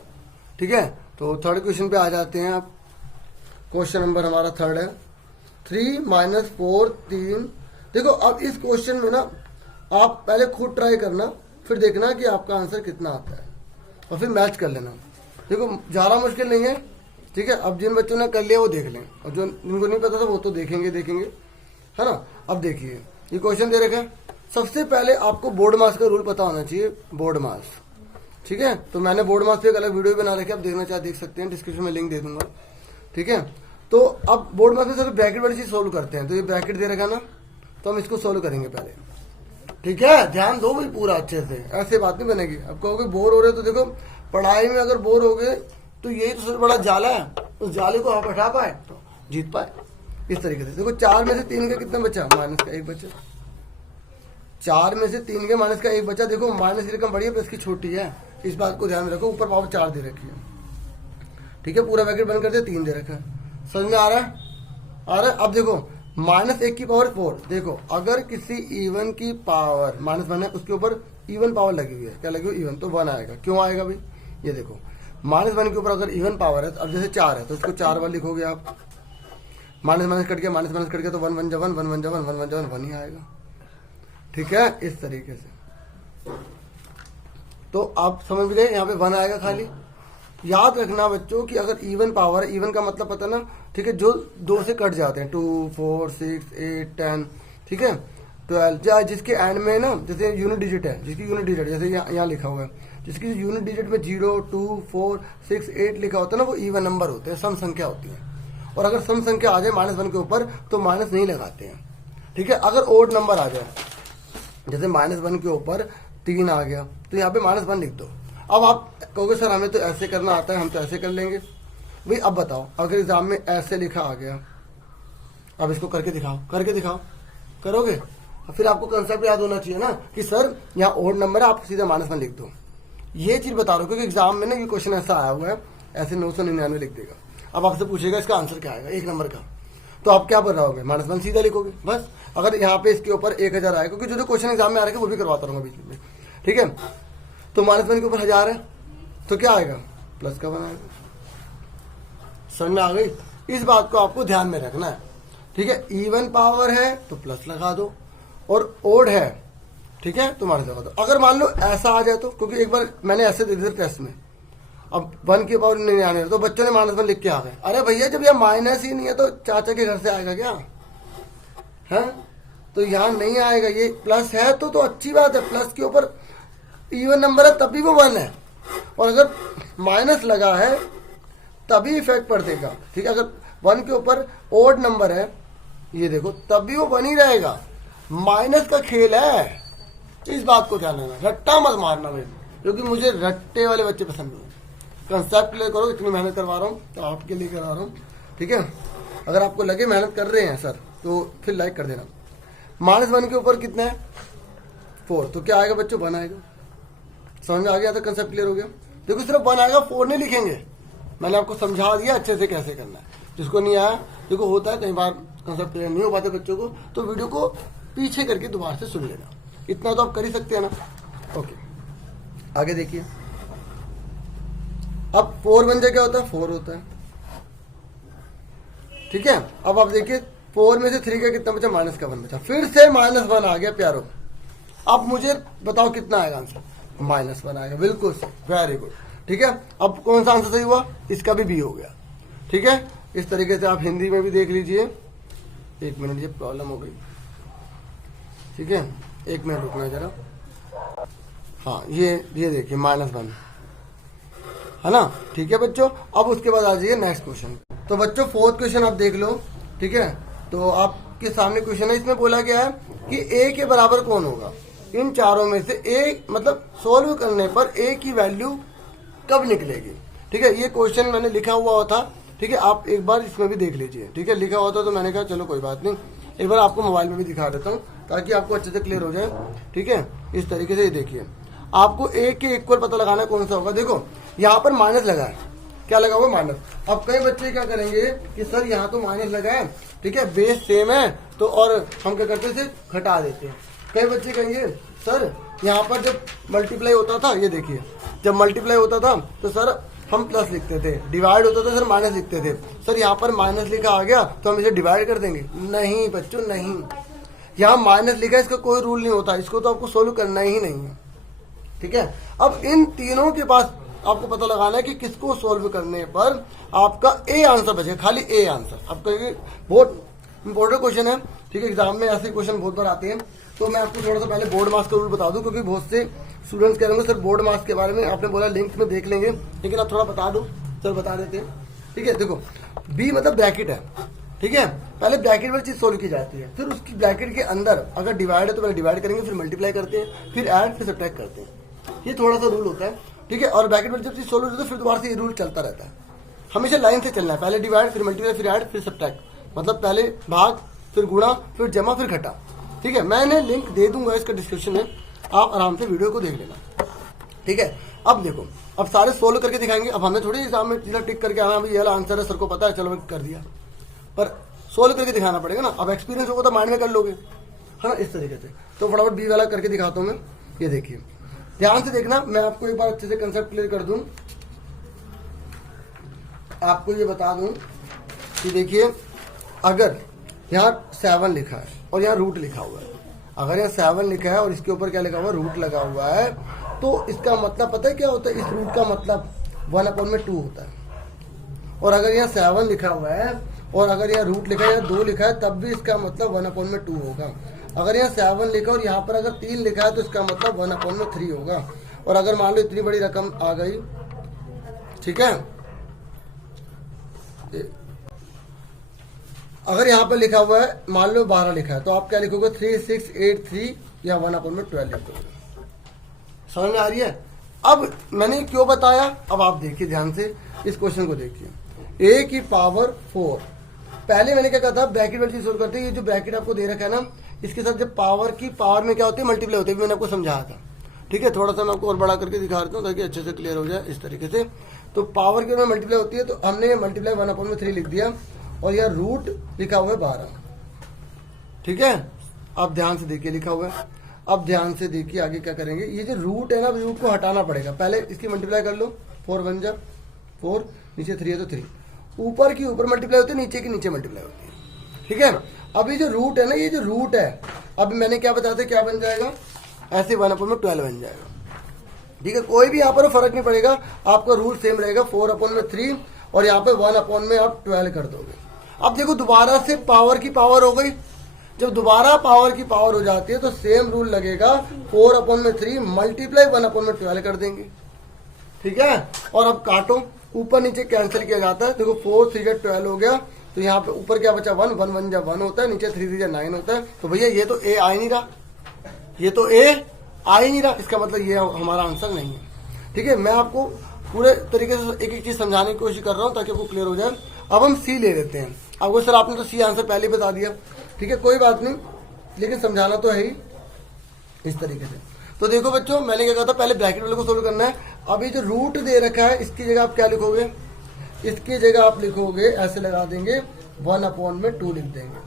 ठीक है। तो थर्ड क्वेश्चन पे आ जाते हैं आप। क्वेश्चन नंबर हमारा थर्ड है, 3 - 4 3। देखो अब इस क्वेश्चन में ना आप पहले खुद ट्राई करना, फिर देखना कि आपका आंसर कितना आता है और फिर मैच कर लेना। देखो ज़्यादा मुश्किल नहीं है, ठीक है। अब जिन बच्चों ने कर लिया वो देख लें, और जो जिनको नहीं पता था वो तो देखेंगे, है ना। अब देखिए ये क्वेश्चन दे रखा है। सबसे पहले आपको बोर्ड मास का रूल पता होना चाहिए, बोर्ड मास, ठीक है। तो मैंने बोर्ड मास पे एक अलग वीडियो बना रखी है, आप देखना चाहे देख सकते हैं, डिस्क्रिप्शन में लिंक दे दूंगा, ठीक है। तो अब बोर्ड मास में सर ब्रैकेट वाली चीज सोल्व करते हैं। तो ये ब्रैकेट दे रखा ना, तो हम इसको सोल्व करेंगे पहले, ठीक है। ध्यान दो भाई पूरा अच्छे से, ऐसे बात नहीं बनेगी। अब कहोगे बोर हो रहे, तो देखो पढ़ाई में अगर बोर हो गए तो यही तो सबसे बड़ा जाला है, उस जाले को आप हटा पाए तो जीत पाए, इस तरीके से। देखो 4 में से 3 का कितना बचा, माइनस का 1 बचा। 4 में से 3 के माइनस का 1 बचा। देखो माइनस की रकम बड़ी है प्लस की छोटी है, इस बात को ध्यान में रखो। ऊपर पावर 4 दे रखी है, ठीक है, पूरा ब्रैकेट बंद कर दे, 3 दे रखा है। समझ में आ रहा है, आ रहा है। अब देखो -1 की पावर 4। देखो अगर किसी इवन की पावर -1 है, उसके ऊपर इवन पावर लगी हुई है, क्या लगी हुई, इवन, तो 1 आएगा। क्यों आएगा भाई, ये देखो -1 के ऊपर अगर इवन पावर है, अब जैसे 4 है तो इसको 4 बार लिखोगे आप, माइनस कट गया, माइनस कट गया, तो 1 1 1 1 1 1 1 1 1 ही आएगा, ठीक है, इस तरीके से। तो आप समझ गए, यहाँ पे 1 आएगा खाली। याद रखना बच्चों कि अगर इवन पावर है, इवन का मतलब पता ना, ठीक है, जो 2 से कट जाते हैं, 2 4 6 8 10, ठीक है, 12, जिसके एंड में ना जैसे यूनिट डिजिट है, जिसकी यूनिट डिजिट जैसे यहाँ लिखा हुआ है, जिसकी यूनिट डिजिट में 0 2 4 6 8 लिखा होता है ना, वो इवन नंबर होते हैं, सम संख्या होती है। और अगर सम संख्या आ जाए -1 के ऊपर तो माइनस नहीं लगाते हैं, ठीक है। अगर ओड नंबर आ जाए, जैसे -1 के ऊपर 3 आ गया, तो यहाँ पे -1 लिख दो। अब आप कहोगे सर हमें तो ऐसे करना आता है, हम तो ऐसे कर लेंगे भाई। अब बताओ अगर एग्जाम में ऐसे लिखा आ गया, अब इसको करके दिखाओ, करोगे। फिर आपको कंसेप्ट याद होना चाहिए ना कि सर यहाँ ओड नंबर है, आप सीधा -1 लिख दो। ये चीज बता रहा हूँ क्योंकि एग्जाम में ना ये क्वेश्चन ऐसा आया हुआ है ऐसे 999 लिख देगा। अब आपसे पूछेगा इसका आंसर क्या आएगा 1 नंबर का, तो आप क्या कर रहोगे, -1 सीधा लिखोगे बस। अगर यहाँ पे इसके ऊपर 1000 आएगा, क्योंकि जो क्वेश्चन एग्जाम में आ रहा है वो भी करवाता रहूंगा बीच में, ठीक है। तो -1 के ऊपर 1000 है तो क्या आएगा, प्लस का 1 आएगा। समझ में आ गई? इस बात को आपको ध्यान में रखना है, ठीक है। इवन पावर है तो प्लस लगा दो, और ओड है, ठीक है, तो माइनस लगा दो। अगर मान लो ऐसा आ जाए तो, क्योंकि एक बार मैंने ऐसे दे दिया टेस्ट में, अब 1 की पावर नहीं आने तो बच्चों ने -1 लिख के आ गए। अरे भैया जब यह माइनस ही नहीं है तो चाचा के घर से आएगा क्या है? तो यहाँ नहीं आएगा, ये प्लस है तो अच्छी बात है। प्लस के ऊपर इवन नंबर है तभी वो 1 है, और अगर माइनस लगा है तभी इफेक्ट पड़ देगा, ठीक है। अगर 1 के ऊपर ओड नंबर है, ये देखो, तभी वो 1 ही रहेगा। माइनस का खेल है, इस बात को ध्यान रखना। रट्टा मत मारना मेरे, क्योंकि मुझे रट्टे वाले बच्चे पसंद नहीं है। कंसेप्ट क्लियर करो, इतनी मेहनत करवा रहा हूँ तो आपके लिए करवा रहा हूँ, ठीक है। अगर आपको लगे मेहनत कर रहे हैं सर तो फिर लाइक कर देना। -1 के ऊपर कितना है 4, तो क्या आएगा बच्चों 1 आएगा। समझ में आ गया था? कंसेप्ट क्लियर हो गया। देखो सिर्फ 1 आएगा, 4 नहीं लिखेंगे। मैंने आपको समझा दिया अच्छे से कैसे करना है। जिसको नहीं आया, देखो होता है कई बार कंसेप्ट क्लियर नहीं हो पाते बच्चों को, तो वीडियो को पीछे करके दोबारा से सुन लेना। इतना तो आप कर ही सकते हैं ना। ओके, आगे देखिए। अब 4 बन जाए क्या होता है, 4 होता है, ठीक है। अब आप देखिए 4 में से 3 का कितना बचा, -1 बचा। फिर से -1 आ गया प्यारो। अब मुझे बताओ कितना आएगा आंसर, -1 आएगा। बिल्कुल वेरी गुड, ठीक है। अब कौन सा आंसर सही हुआ, इसका भी हो गया, ठीक है। इस तरीके से आप हिंदी में भी देख लीजिए। 1 मिनट, ये प्रॉब्लम हो गई, ठीक है। 1 मिनट रुकना जरा। हाँ, ये देखिए -1 है ना, ठीक है बच्चों। अब उसके बाद आ जाइए नेक्स्ट क्वेश्चन। तो बच्चों 4th क्वेश्चन आप देख लो, ठीक है। तो आपके सामने क्वेश्चन है, इसमें बोला गया है कि a के बराबर कौन होगा। इन चारों में से a, मतलब सोल्व करने पर a की वैल्यू कब निकलेगी, ठीक है। ये क्वेश्चन मैंने लिखा हुआ था, ठीक है। आप एक बार इसमें भी देख लीजिए, ठीक है। लिखा हुआ था तो मैंने कहा चलो कोई बात नहीं, एक बार आपको मोबाइल में भी दिखा देता हूँ ताकि आपको अच्छे से क्लियर हो जाए, ठीक है। इस तरीके से ये देखिए, आपको a के इक्वल पता लगाना कौन सा होगा। देखो यहाँ पर माइनस लगा है, क्या लगा हुआ, माइनस। अब कई बच्चे क्या करेंगे कि सर यहाँ तो माइनस लगा है, ठीक है, बेस सेम है तो, और हम क्या करते थे, घटा देते हैं। कई बच्चे कहेंगे सर यहाँ पर जब मल्टीप्लाई होता था, ये देखिए, जब मल्टीप्लाई होता था तो सर हम प्लस लिखते थे, डिवाइड होता था सर माइनस लिखते थे। सर यहाँ पर माइनस लिखा आ गया तो हम इसे डिवाइड कर देंगे। नहीं बच्चों नहीं, यहाँ माइनस लिखा है, इसका कोई रूल नहीं होता, इसको तो आपको सोल्व करना ही नहीं है, ठीक है। अब इन तीनों के पास आपको पता लगाना है कि किसको सोल्व करने पर आपका ए आंसर बचेगा, खाली ए आंसर। आपका बहुत इंपॉर्टेंट क्वेश्चन है, ठीक है। एग्जाम में ऐसे क्वेश्चन बहुत बार आते हैं, तो मैं आपको थोड़ा सा पहले बोर्ड मार्क्स का रूल बता दूं, क्योंकि बहुत से स्टूडेंट्स कह रहे हैं सर बोर्ड मार्क्स के बारे में आपने बोला लिंक में देख लेंगे, लेकिन आप थोड़ा बता दो, सर बता देते हैं, ठीक है। देखो बी मतलब ब्रैकेट है, ठीक है। पहले ब्रैकेट वाली चीज सोल्व की जाती है, फिर उसकी ब्रैकेट के अंदर अगर डिवाइड है तो पहले डिवाइड करेंगे, फिर मल्टीप्लाई करते हैं, फिर ऐड, फिर सब्ट्रैक्ट करते हैं। ये थोड़ा सा रूल होता है, ठीक है। और ब्रैकेट वाली जब चीज सोल्व होती है तो फिर दोबारा से ये रूल चलता रहता है। हमेशा लाइन से चलना है, पहले डिवाइड, फिर मल्टीप्लाई, फिर ऐड, फिर सब्ट्रैक्ट। मतलब पहले भाग, फिर गुणा, फिर जमा, फिर घटा, ठीक है। मैंने लिंक दे दूंगा इसका डिस्क्रिप्शन में, आप आराम से वीडियो को देख लेना, ठीक है। अब देखो, अब सारे सोल्व करके दिखाएंगे। अब हमें थोड़ी एग्जाम में सीधा टिक करके आना, ये वाला आंसर है, सर को पता है, चलो कर दिया, पर सोल्व करके दिखाना पड़ेगा ना। अब एक्सपीरियंस होगा तो माइंड में कर लोगे, है ना, इस तरीके से। तो फटाफट बी वाला करके दिखाता हूँ मैं। ये देखिए, ध्यान से देखना, मैं आपको एक बार अच्छे से कंसेप्ट क्लियर कर दूं। आपको ये बता दूं कि देखिए, अगर यहाँ 7 लिखा है और यहाँ रूट लिखा हुआ है, अगर यहाँ 7 लिखा है और इसके ऊपर क्या लिखा हुआ है, रूट लगा हुआ है, तो इसका मतलब पता है क्या होता है, इस रूट का मतलब 1/2 होता है। और अगर यहाँ 7 लिखा हुआ है और अगर यहाँ रूट लिखा है, 2 लिखा है, तब भी इसका मतलब 1/2 होगा। अगर यहाँ 7 लिखा और यहाँ पर अगर 3 लिखा है तो इसका मतलब 1/3 होगा। और अगर मान लो इतनी बड़ी रकम आ गई, ठीक है, अगर यहाँ पर लिखा हुआ है मान लो 12 लिखा है, तो आप क्या लिखोगे, 3683 या 1/12 लिखोगे। समझ में आ रही है? अब मैंने क्यों बताया, अब आप देखिए ध्यान से इस क्वेश्चन को देखिए। a की पावर 4, पहले मैंने क्या कहा था, ब्रैकेट वाली चीज सोल्व करते हैं। ये जो ब्रैकेट आपको दे रखा है ना, इसके साथ जब पावर की पावर में क्या होती है, मल्टीप्लाई होती है, मैंने आपको समझाया था, ठीक है। थोड़ा सा मैं आपको और बड़ा करके दिखा देता हूँ ताकि अच्छे से क्लियर हो जाए। इस तरीके से तो पावर की में मल्टीप्लाई होती है, तो हमने मल्टीप्लाई 1/3 लिख दिया और यह रूट लिखा हुआ है 12। ठीक है, अब ध्यान से देखिए लिखा हुआ है। अब ध्यान से देखिए आगे क्या करेंगे। ये जो रूट है ना, रूट को हटाना पड़ेगा। पहले इसकी मल्टीप्लाई कर लो, 4 1 जा 4, नीचे 3 है तो 3। ऊपर की ऊपर मल्टीप्लाई होती है, नीचे की नीचे मल्टीप्लाई होती है। ठीक है, अब ये जो रूट है ना, ये जो रूट है, अब मैंने क्या बताया था, क्या बन जाएगा, ऐसे 1/12 बन जाएगा। ठीक है, कोई भी यहाँ पर फर्क नहीं पड़ेगा, आपका रूल सेम रहेगा 4/3 और यहाँ पे 1 आप 12 कर दोगे। अब देखो दोबारा से पावर की पावर हो गई। जब दोबारा पावर की पावर हो जाती है तो सेम रूल लगेगा, 4/3 मल्टीप्लाई 1/12 कर देंगे। ठीक है, और अब काटो, ऊपर नीचे कैंसिल किया जाता है। देखो 4 3 12 हो गया, तो यहाँ पे ऊपर क्या बचा 1 1 1 जब 1 होता है, नीचे 3 3 9 होता है। तो भैया ये तो ए आ ही नहीं रहा, ये तो ए आ ही नहीं रहा, इसका मतलब ये हमारा आंसर नहीं है। ठीक है, मैं आपको पूरे तरीके से एक एक चीज समझाने की कोशिश कर रहा हूँ ताकि आपको क्लियर हो जाए। अब हम सी ले लेते हैं। आपको सर आपने तो सी आंसर पहले बता दिया, ठीक है कोई बात नहीं, लेकिन समझाना तो है ही इस तरीके से। तो देखो बच्चों, मैंने क्या कहा था, पहले ब्रैकेट वाले को सोल्व करना है। अभी जो रूट दे रखा है इसकी जगह आप क्या लिखोगे, इसकी जगह आप लिखोगे, ऐसे लगा देंगे 1/2 लिख देंगे।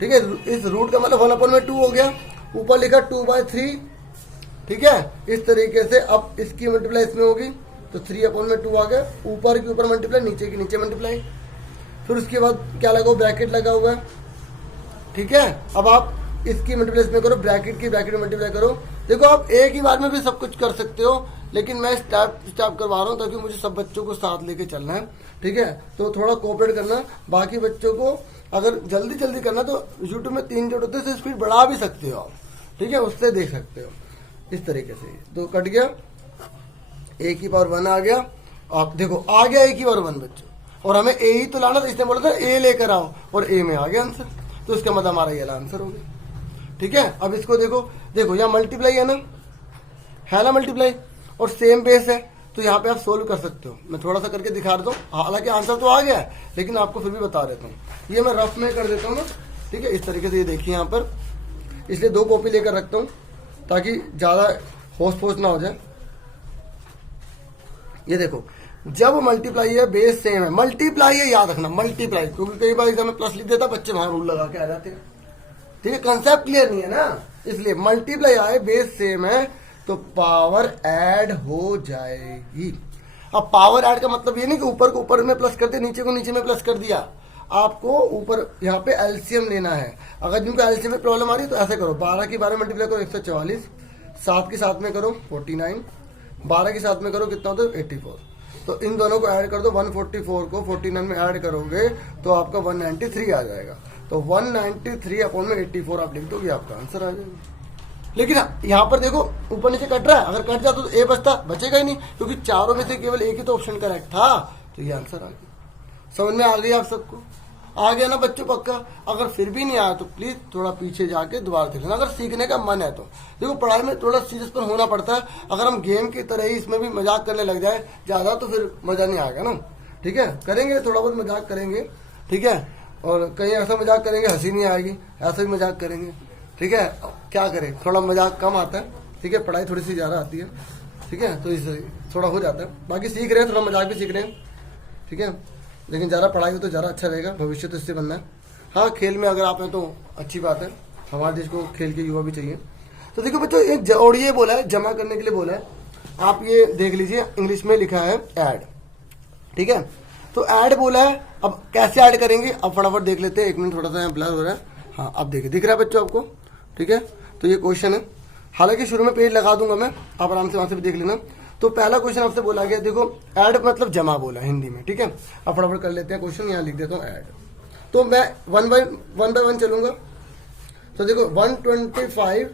ठीक है, इस रूट का मतलब 1/2 हो गया, ऊपर लिखा 2/3। ठीक है, इस तरीके से अब इसकी मल्टीप्लाई इसमें होगी तो 3/2 आ गया, ऊपर के ऊपर मल्टीप्लाई, नीचे की नीचे मल्टीप्लाई। फिर उसके बाद क्या लगा, ब्रैकेट लगा हुआ है। ठीक है, अब आप इसकी मल्टीप्लाई इसमें करो, ब्रैकेट की ब्रैकेट में मल्टीप्लाई करो। देखो आप एक ही बार में भी सब कुछ कर सकते हो, लेकिन मैं स्टार्ट करवा रहा हूँ ताकि मुझे सब बच्चों को साथ लेके चलना है। ठीक है, तो थोड़ा कोऑपरेट करना। बाकी बच्चों को अगर जल्दी जल्दी करना तो यूट्यूब में 3 जोड़ होते हैं, स्पीड बढ़ा भी सकते हो आप। ठीक है, उससे देख सकते हो इस तरीके से। तो कट गया, ए की पावर 1 आ गया। आप देखो आ गया ए की पावर 1 बच्चों, और हमें ए ही तो लाना था, इसने बोला था ए लेकर आओ, और ए में आ गया आंसर। तो इसका मतलब हमारा ये आंसर हो गया। ठीक है, अब इसको देखो, देखो यहाँ मल्टीप्लाई है ना मल्टीप्लाई, और सेम बेस है, तो यहाँ पे आप सोल्व कर सकते हो। मैं थोड़ा सा करके दिखा देता हूँ, हालांकि आंसर तो आ गया है, लेकिन आपको फिर भी बता देता हूँ। ये मैं रफ में कर देता हूँ ना। ठीक है, इस तरीके से ये देखिए यहाँ पर, इसलिए 2 कॉपी लेकर रखता हूँ ताकि ज्यादा होश पोश ना हो जाए। ये देखो, जब मल्टीप्लाई है बेस सेम है, मल्टीप्लाई है याद रखना, मल्टीप्लाई, क्योंकि कई बार एग्जाम में प्लस लिख देता, बच्चे वहां रूल लगा के आ जाते हैं। ठीक है, कंसेप्ट क्लियर नहीं है ना, इसलिए मल्टीप्लाई आए बेस सेम है तो पावर ऐड हो जाएगी। अब पावर ऐड का मतलब ये नहीं कि ऊपर को ऊपर में प्लस कर दिया, नीचे को नीचे में प्लस कर दिया। आपको ऊपर यहाँ पे एलसीएम लेना है। अगर जिनको एलसीएम में प्रॉब्लम आ रही है तो ऐसे करो, 12 की 12 मल्टीप्लाई करो 144, 7 के साथ में करो 49, 12 के साथ में करो कितना होता है 84। तो इन दोनों को ऐड कर दो, 144 को 49 में ऐड करोगे तो आपका 193 आ जाएगा। तो 193/84 आप लिख दोगे, आपका आंसर आ जाएगा। लेकिन यहाँ पर देखो ऊपर नीचे कट रहा है, अगर कट जाता तो ए बचेगा ही नहीं, क्योंकि चारों में से केवल एक ही तो ऑप्शन करेक्ट था, तो ये आंसर आ गया। समझ में आ गई आप सबको? आ गया ना बच्चों पक्का? अगर फिर भी नहीं आया तो प्लीज थोड़ा पीछे जाके दोबारा देख लेना, अगर सीखने का मन है तो। देखो पढ़ाई में थोड़ा सीरियस पर होना पड़ता है, अगर हम गेम की तरह ही इसमें भी मजाक करने लग जाए ज्यादा तो फिर मजा नहीं आएगा ना। ठीक है, करेंगे थोड़ा बहुत मजाक करेंगे, ठीक है, और कहीं ऐसा मजाक करेंगे हंसी नहीं आएगी, ऐसा भी मजाक करेंगे। ठीक है, क्या करें, थोड़ा मजाक कम आता है। ठीक है, पढ़ाई थोड़ी सी ज्यादा आती है। ठीक है, तो इससे थोड़ा हो जाता है, बाकी सीख रहे हैं, थोड़ा मजाक भी सीख रहे हैं। ठीक है, लेकिन ज़्यादा पढ़ाई हो तो ज़्यादा अच्छा रहेगा, भविष्य तो इससे बनना है। हाँ, खेल में अगर आप हैं तो अच्छी बात है, हमारे देश को खेल के युवा भी चाहिए। तो देखो बच्चों, एक जोड़िए बोला है, जमा करने के लिए बोला है, आप ये देख लीजिए, इंग्लिश में लिखा है ऐड। ठीक है, तो ऐड बोला है, अब कैसे ऐड करेंगे अब फटाफट देख लेते हैं। 1 मिनट, थोड़ा सा यहाँ ब्लर हो रहा है। हाँ, अब देखिए, दिख रहा है बच्चों आपको? ठीक है, तो ये क्वेश्चन है, हालांकि शुरू में पेज लगा दूंगा मैं, आप आराम से वहां से भी देख लेना। तो पहला क्वेश्चन आपसे बोला गया, देखो ऐड मतलब जमा बोला हिंदी में। ठीक है, अब फटाफट कर लेते हैं क्वेश्चन, यहाँ लिख देता हूँ ऐड। तो मैं 1 बाय 1 चलूंगा। तो देखो 125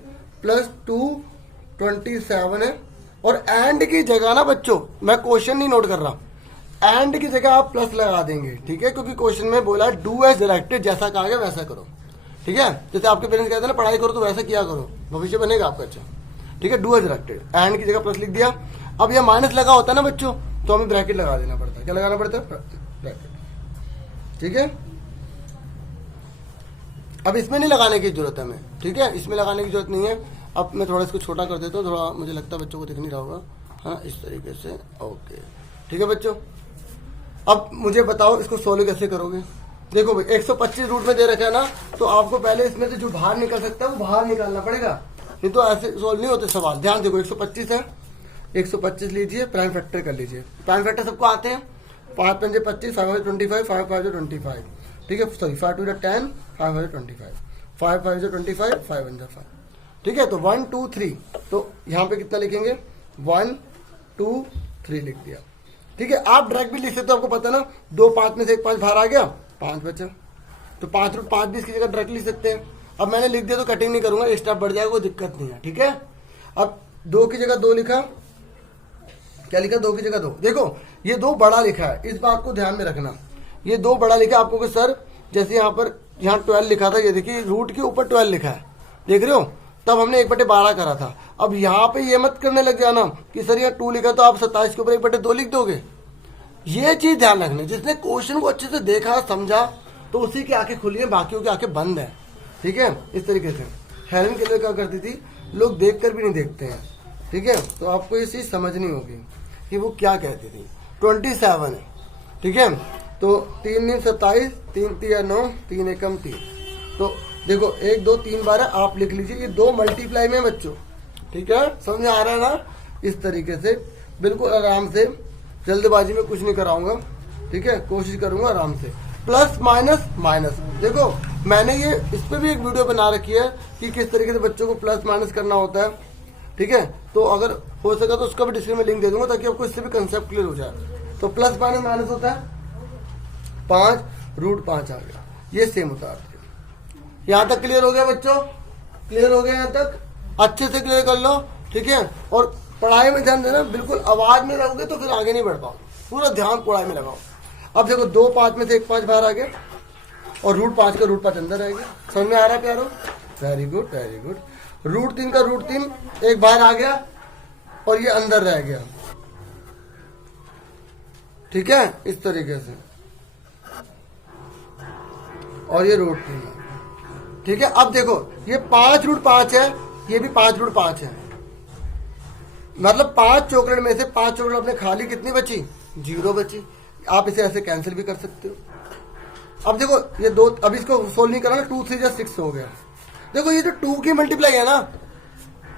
+ 227 है, और एंड की जगह ना बच्चों, मैं क्वेश्चन नहीं नोट कर रहा, एंड की जगह आप प्लस लगा देंगे। ठीक है, क्योंकि क्वेश्चन में बोला डू एज डायरेक्टेड, जैसा कहा गया वैसा करो। ठीक है, जैसे आपके पेरेंट्स कहते हैं ना पढ़ाई करो तो वैसा किया करो, भविष्य बनेगा आपका अच्छा। ठीक है, डू एज डायरेक्टेड, एंड की जगह प्लस लिख दिया। अब यह माइनस लगा होता है ना बच्चों, तो हमें ब्रैकेट लगा देना पड़ता है। क्या लगाना पड़ता है? ब्रैकेट। ठीक है, अब इसमें नहीं लगाने की जरूरत है हमें। ठीक है, इसमें लगाने की जरूरत नहीं है। अब मैं थोड़ा इसको छोटा कर देता हूँ, थोड़ा मुझे लगता है बच्चों को दिख नहीं रहा होगा। हाँ, इस तरीके से, ओके। ठीक है बच्चों। अब मुझे बताओ इसको सोल्व कैसे करोगे। देखो भाई 125 रूट में दे रखा है ना, तो आपको पहले इसमें से जो बाहर निकल सकता है वो बाहर निकालना पड़ेगा, नहीं तो ऐसे सोल्व नहीं होते सवाल। ध्यान देखो 125 है, 125 लीजिए, प्राइम फैक्टर कर लीजिए। प्राइम फैक्टर सबको आते हैं, 5 पंजे 25, 5 25, 5 5 25, ठीक है, सॉरी 5 2 10, 5 25, 5 5 25, 5 1 5, ठीक है। तो 1 2 3, तो यहाँ पे कितना लिखेंगे 1 2 3 लिख दिया, ठीक है। आप डायरेक्ट भी लिख सकते हो, आपको पता ना 2 5 में से 1 5 बाहर आ गया, 5 बचा, तो 5 रूट 5 भी इसकी जगह डायरेक्ट लिख सकते हैं। अब मैंने लिख दिया तो कटिंग नहीं करूंगा, स्टेप बढ़ जाएगा, कोई दिक्कत नहीं है, ठीक है। अब 2 की जगह 2 लिखा, क्या लिखा 2 की जगह 2, देखो ये 2 बड़ा लिखा है, इस बात को ध्यान में रखना, ये 2 बड़ा लिखा आपको कि सर जैसे यहाँ पर यहाँ 12 लिखा था, ये देखिए रूट के ऊपर 12 लिखा है, देख रहे हो, तब हमने 1/12 करा था। अब यहाँ पे ये मत करने लग जाना कि सर यहाँ 2 लिखा तो आप 27 के ऊपर 1/2 लिख दोगे, ये चीज ध्यान रखना। जिसने क्वेश्चन को अच्छे से देखा समझा तो उसी की आंखें खुली हैं, बाकियों की आंखें बंद है, ठीक है। इस तरीके से हेलेन केलर क्या करती थी, लोग देखकर भी नहीं देखते हैं, ठीक है। तो आपको ये चीज समझनी होगी कि वो क्या कहती थी। 27 है, ठीक है, तो 3 9 27, 3 3 9, 3 1 3, तो देखो 1 2 3 12 आप लिख लीजिए, ये 2 मल्टीप्लाई में बच्चों, ठीक है, समझ में आ रहा है ना। इस तरीके से बिल्कुल आराम से, जल्दबाजी में कुछ नहीं कराऊंगा, ठीक है, कोशिश करूंगा आराम से। प्लस माइनस माइनस, देखो मैंने ये इस पे भी एक वीडियो बना रखी है कि किस तरीके से बच्चों को प्लस माइनस करना होता है, ठीक है। तो अगर हो सका तो उसका भी डिस्क्रिप्शन में लिंक दे दूंगा ताकि आपको इससे भी कंसेप्ट क्लियर हो जाए। तो प्लस माइनस माइनस होता है 5 रूट 5 आ गया, ये सेम उतार दिया। यहाँ तक क्लियर हो गया बच्चों, क्लियर हो गया यहाँ तक, अच्छे से क्लियर कर लो, ठीक है। और पढ़ाई में ध्यान देना, बिल्कुल आवाज में रहोगे तो फिर आगे नहीं बढ़ पाओ, पूरा ध्यान पढ़ाई में लगाओ। अब देखो 2 5 में से 1 5 बाहर आ गया और रूट 5 का रूट 5 अंदर आ गया, समझ में आ रहा है प्यारो, very good very good. Root 3 का रूट 3 एक बाहर आ गया और ये अंदर रह गया, ठीक है, इस तरीके से, और ये रूट 3, ठीक है। अब देखो ये 5 रूट 5 है, ये भी 5 रूट 5 है, मतलब 5 चॉकलेट में से 5 चॉकलेट अपने खा ली, कितनी बची 0 बची। आप इसे ऐसे कैंसिल भी कर सकते हो। अब देखो ये 2, अब इसको सोल्व नहीं करना, 2 3 6 हो गया। देखो ये जो 2 की मल्टीप्लाई है ना,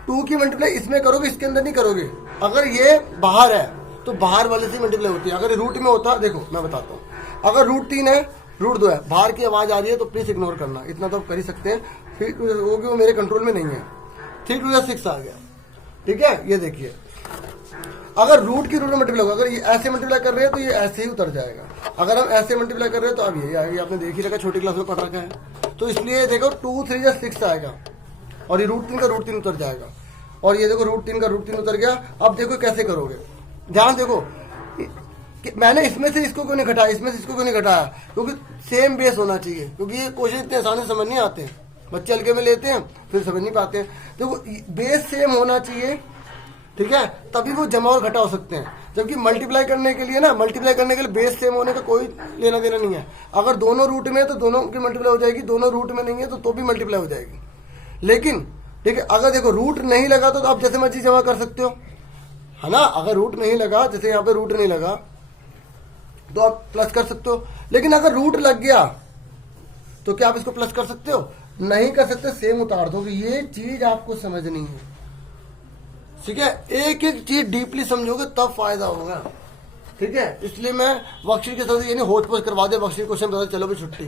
2 की मल्टीप्लाई इसमें करोगे, इसके अंदर नहीं करोगे। अगर ये बाहर है तो बाहर वाले से मल्टीप्लाई होती है, अगर रूट में होता, देखो मैं बताता हूँ, अगर रूट 3 है रूट 2 है, बाहर की आवाज आ रही है तो प्लीज इग्नोर करना, इतना तो आप कर ही सकते हैं, फिर वो मेरे कंट्रोल में नहीं है। 3 2 6 आ गया, ठीक है। ये देखिए अगर रूट की रूट में मल्टीप्लाई होगा, अगर ये ऐसे मल्टीप्लाई कर रहे हैं तो ये ऐसे ही उतर जाएगा, अगर हम ऐसे मल्टीप्लाई कर रहे हैं तो अब ये आपने देख ही रखा, छोटी क्लास में पढ़ रखा है, तो इसलिए देखो 2 3 6 आएगा और ये रूट 3 का रूट 3 उतर जाएगा, और ये देखो रूट 3 का रूट 3 उतर गया। अब देखो कैसे करोगे, ध्यान देखो, मैंने इसमें से इसको क्यों नहीं घटाया, इसमें से इसको क्यों नहीं घटाया, क्योंकि सेम बेस होना चाहिए, क्योंकि ये क्वेश्चन इतने आसानी से समझ नहीं आते हैं, बच्चे हल्के में लेते हैं फिर समझ नहीं पाते हैं। देखो बेस सेम होना चाहिए, ठीक है, तभी वो जमा और घटा हो सकते हैं। जबकि मल्टीप्लाई करने के लिए ना, मल्टीप्लाई करने के लिए बेस सेम होने का कोई लेना देना नहीं है। अगर दोनों रूट में है तो दोनों की मल्टीप्लाई हो जाएगी, दोनों रूट में नहीं है तो भी मल्टीप्लाई हो जाएगी। लेकिन ठीक है, अगर देखो रूट नहीं लगा तो आप जैसे मर्जी जमा कर सकते हो, है ना। अगर रूट नहीं लगा, जैसे यहाँ पे रूट नहीं लगा तो आप प्लस कर सकते हो, लेकिन अगर रूट लग गया तो क्या आप इसको प्लस कर सकते हो, नहीं कर सकते, सेम उतार दो। ये चीज आपको समझनी है, ठीक है। एक एक चीज डीपली समझोगे तब फायदा होगा, ठीक है। इसलिए मैं वर्कशीट के साथ यानी होच पोच करवा दे, वर्कशीट क्वेश्चन बता, चलो भी छुट्टी,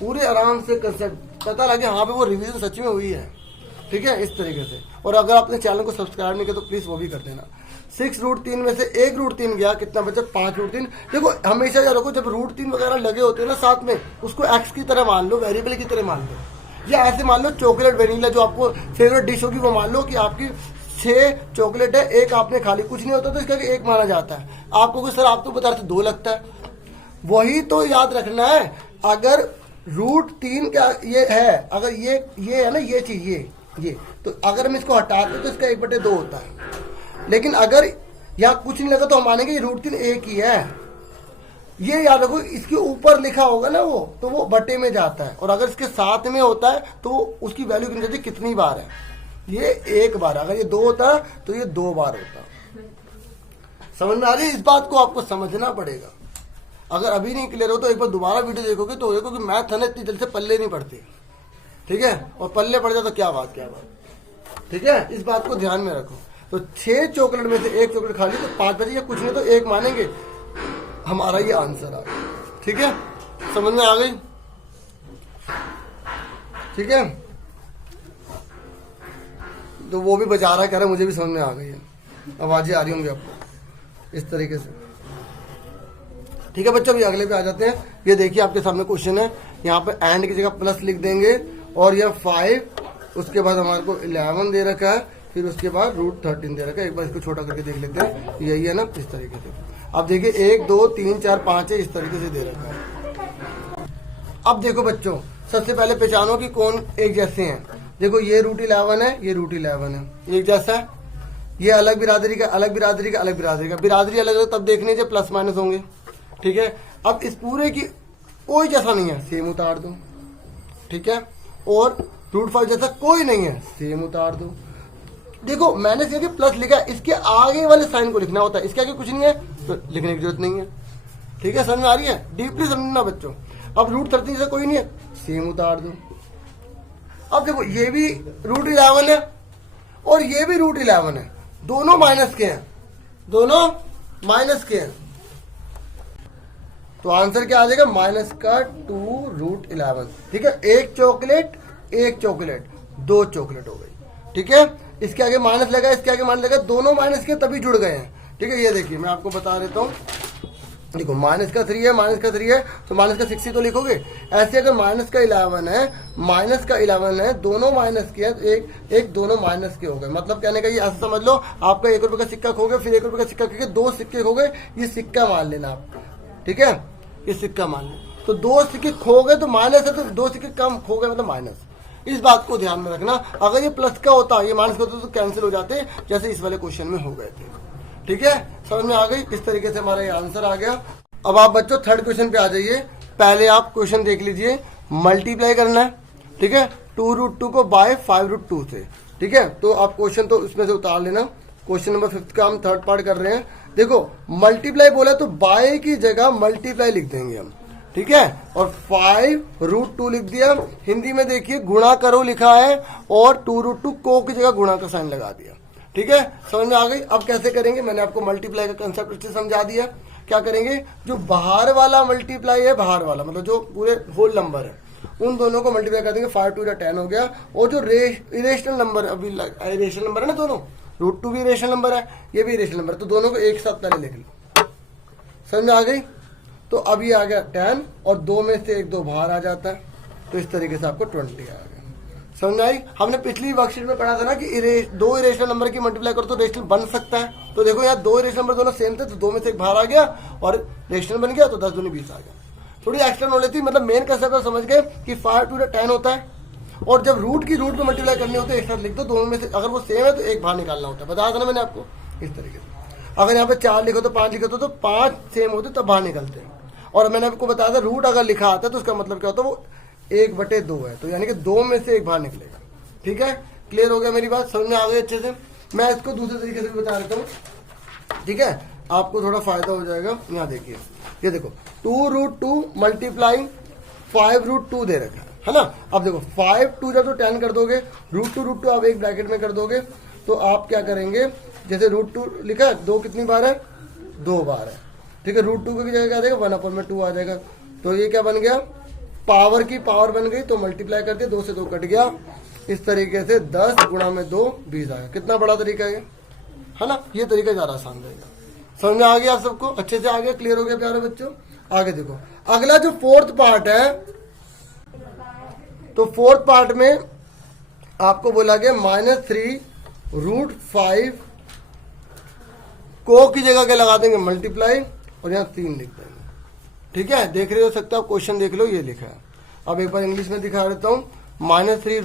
पूरे आराम से कंसेप्ट पता लगे, हाँ पे वो रिवीजन सच में हुई है, ठीक है, इस तरीके से। और अगर आपने चैनल को सब्सक्राइब नहीं किया तो प्लीज वो भी कर देना। 6 रूट 3 में से 1 रूट 3 गया, कितना बचा 5 रूट 3। देखो हमेशा याद रखो, जब रूट 3 वगैरह लगे होते हैं ना साथ में, उसको एक्स की तरह मान लो, वेरिएबल की तरह मान लो, या ऐसे मान लो चॉकलेट वेनिला जो आपको फेवरेट डिश होगी वो मान लो कि आपकी 6 चॉकलेट है, 1 आपने खा ली, कुछ नहीं होता तो इसका 1 माना जाता है। आपको कि सर आप तो बता रहे थे 2 लगता है, वही तो याद रखना है। अगर रूट 3 का ये है, अगर ये है ना ये चीज, ये तो अगर हम इसको हटाते तो इसका 1/2 होता है। लेकिन अगर यहाँ कुछ नहीं लगा तो हम मानेंगे ये रूट 3 एक ही है। ये याद रखो, इसके ऊपर लिखा होगा ना वो, तो वो बटे में जाता है, और अगर इसके साथ में होता है तो उसकी वैल्यू गिनी जाती है कितनी बार है। ये 1 बार, अगर ये 2 होता है तो ये 2 बार होता है। समझ में आ रही है? इस बात को आपको समझना पड़ेगा। अगर अभी नहीं क्लियर हो तो एक बार दोबारा वीडियो देखोगे तो देखो कि मैथ है ना इतनी जल्दी से पल्ले नहीं पड़ती, ठीक है, और पल्ले पड़ जाए तो क्या बात, ठीक है, इस बात को ध्यान में रखो। तो 6 चॉकलेट में से 1 चॉकलेट खा ली तो 5 बचे, या कुछ नहीं तो 1 मानेंगे, हमारा ये आंसर आ गया। ठीक है, समझ में आ गई? ठीक है, तो वो भी बचा रहा है, कह रहा है मुझे भी समझ में आ गई है, आवाजें आ रही होंगी आपको इस तरीके से। ठीक है बच्चों, अभी अगले पे आ जाते हैं। ये देखिए आपके सामने क्वेश्चन है, यहाँ पे एंड की जगह प्लस लिख देंगे, और यह 5, उसके बाद हमारे को 11 दे रखा है, फिर उसके बाद √13 दे रखा है। एक बार इसको छोटा करके देख लेते हैं, यही है ना, इस तरीके से। अब देखिए 1 2 3 4 5 है, इस तरीके से दे रखा है। अब देखो बच्चों, सबसे पहले पहचानो कि कौन एक जैसे हैं। देखो ये √11 है, ये √11 है, एक जैसा है। ये अलग बिरादरी का, अलग बिरादरी का, अलग बिरादरी का। बिरादरी अलग अलग तब देखने जब प्लस माइनस होंगे। ठीक है, अब इस पूरे की कोई जैसा नहीं है, सेम उतार दो। ठीक है, और √5 जैसा कोई नहीं है, सेम उतार दो। देखो मैंने सिर्फ प्लस लिखा, इसके आगे वाले साइन को लिखना होता है, इसके आगे कुछ नहीं है तो लिखने की जरूरत नहीं है। ठीक है, समझ में आ रही है? डीपली समझना बच्चों। अब √13 जैसा कोई नहीं है, सेम उतार दो। अब देखो ये भी √11 है और ये भी √11 है, दोनों माइनस के हैं, दोनों माइनस के हैं। तो आंसर क्या आ जाएगा? माइनस का 2√11। ठीक है, एक चॉकलेट 2 चॉकलेट हो गई। ठीक है, इसके आगे माइनस लगा, इसके आगे माइनस लगा, दोनों माइनस के तभी जुड़ गए हैं। ठीक है, ये देखिए मैं आपको बता देता हूँ। देखो माइनस का 3 है, माइनस का 3 है, तो माइनस का 6 ही तो लिखोगे। ऐसे अगर माइनस का 11 है, माइनस का 11 है, दोनों माइनस के हैं, तो एक दोनों माइनस के हो गए। मतलब कहने का ये ऐसा समझ लो, आपका 1 रुपए का सिक्का खो गया, फिर 1 रुपए का सिक्का खो गया, 2 सिक्के खो गए, ये सिक्का मान लेना आप। ठीक है, ये सिक्का मान लेना। तो 2 सिक्के खो गए तो माइनस है, तो 2 सिक्के कम खो गए मतलब माइनस। इस बात को ध्यान में रखना। अगर ये प्लस का होता, ये माइनस का होता तो कैंसिल हो जाते, जैसे इस वाले क्वेश्चन में हो गए थे। ठीक है, समझ में आ गई? इस तरीके से हमारा ये आंसर आ गया। अब आप बच्चों थर्ड क्वेश्चन पे आ जाइए। पहले आप क्वेश्चन देख लीजिए, मल्टीप्लाई करना है। ठीक है, 2√2 को बाय 5√2 से। ठीक है, तो आप क्वेश्चन तो उसमें से उतार लेना। क्वेश्चन नंबर 5 का हम थर्ड पार्ट कर रहे हैं। देखो मल्टीप्लाई बोला तो बाय की जगह मल्टीप्लाई लिख देंगे हम। ठीक है, और 5√2 लिख दिया। हिंदी में देखिए गुणा करो लिखा है, और 2√2 को की जगह गुणा का साइन लगा दिया। ठीक है, समझ में आ गई? अब कैसे करेंगे, मैंने आपको मल्टीप्लाई का कंसेप्ट अच्छे समझा दिया। क्या करेंगे, जो बाहर वाला मल्टीप्लाई है, बाहर वाला मतलब जो पूरे होल नंबर है, उन दोनों को मल्टीप्लाई कर देंगे। 5 2 10 हो गया। और जो इरेशनल नंबर, अभी इरेशनल नंबर है ना दोनों, √2 भी इरेशनल नंबर है, ये भी इरेशनल नंबर है, तो दोनों को एक साथ पहले लिख लो। समझ में आ गई? तो अब ये आ गया 10, और 2 में से 1 2 बाहर आ जाता है, तो इस तरीके से आपको 20 आ गया। समझ में आई? हमने पिछली वर्कशीट में पढ़ा था ना कि 2 इरेशनल नंबर की मल्टीप्लाई करो तो रेशनल बन सकता है। तो देखो यहाँ 2 इरेशनल नंबर दोनों सेम थे, तो 2 में से 1 बाहर आ गया और रेशनल बन गया, तो 10 दूनी 20 आ गया। थोड़ी एक्स्ट्रा नॉलेज थी, मतलब मेन कंसेप्ट समझ गए कि 5 2 10 होता है, और जब रूट की रूट पे मल्टीप्लाई करनी होती है एक साथ लिख दो, दोनों में से अगर वो सेम है तो 1 बाहर निकालना होता है। बताया था ना मैंने आपको, इस तरीके से। अगर यहाँ पे 4 लिखो तो 5 लिखो तो 5 सेम होते तब बाहर निकलते हैं। और मैंने आपको बताया था रूट अगर लिखा आता है तो उसका मतलब क्या होता है, वो 1/2 है, तो यानी कि 2 में से 1 बाहर निकलेगा। ठीक है, क्लियर हो गया मेरी बात? समझ में आ गई अच्छे से? मैं इसको दूसरे तरीके से बता देता हूँ। ठीक है, आपको थोड़ा फायदा हो जाएगा। यहाँ देखिए, ये देखो 2√2 मल्टीप्लाई 5√2 दे रखा है ना। अब देखो 5 2 जब तो 10 कर दोगे, √2 आप एक ब्रैकेट में कर दोगे, तो आप क्या करेंगे, जैसे √2 लिखा है, 2 कितनी बार है, 2 बार है। ठीक है, √2 की जगह क्या देगा, 1/2 आ जाएगा। तो ये क्या बन गया, पावर की पावर बन गई, तो मल्टीप्लाई कर दिया, 2 से 2 कट गया। इस तरीके से 10 गुणा में 2 20 आएगा। कितना बड़ा तरीका है ना? ये तरीका ज्यादा आसान रहेगा। समझ में आ गया आप सबको? अच्छे से आ गया? क्लियर हो गया प्यारे बच्चों? आगे देखो, अगला जो फोर्थ पार्ट है, तो फोर्थ पार्ट में आपको बोला गया -3√5 को की जगह क्या लगा देंगे, मल्टीप्लाई, और यहाँ 3 लिख देंगे। ठीक है, देख रहे हो सकते हो आप, क्वेश्चन देख लो, ये लिखा है। अब एक बार इंग्लिश में दिखा देता हूँ। -3 +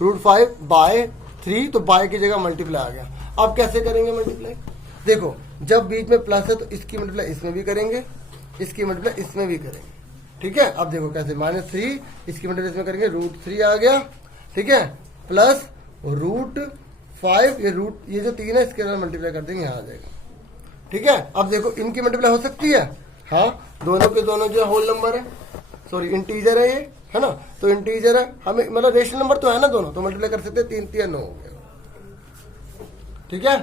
√5 बाय 3, तो बाय की जगह मल्टीप्लाई आ गया। अब कैसे करेंगे मल्टीप्लाई? देखो जब बीच में प्लस है तो इसकी मल्टीप्लाई इसमें भी करेंगे, इसकी मल्टीप्लाई इसमें भी करेंगे। ठीक है, अब देखो कैसे, -3 इसकी मल्टीप्लाई इसमें करेंगे, √3 आ गया। ठीक है, प्लस √5, ये जो 3 है इसके अंदर मल्टीप्लाई कर देंगे, यहाँ आ जाएगा। ठीक है, अब देखो इनकी मल्टीप्लाई हो सकती है, हाँ दोनों के दोनों जो होल नंबर है, सॉरी इंटीजर है ये, है ना, तो इंटीजर है, हमें मतलब रेशनल नंबर तो है ना दोनों, तो मल्टीप्लाई कर सकते हैं, 3 3 9 हो गया। ठीक है,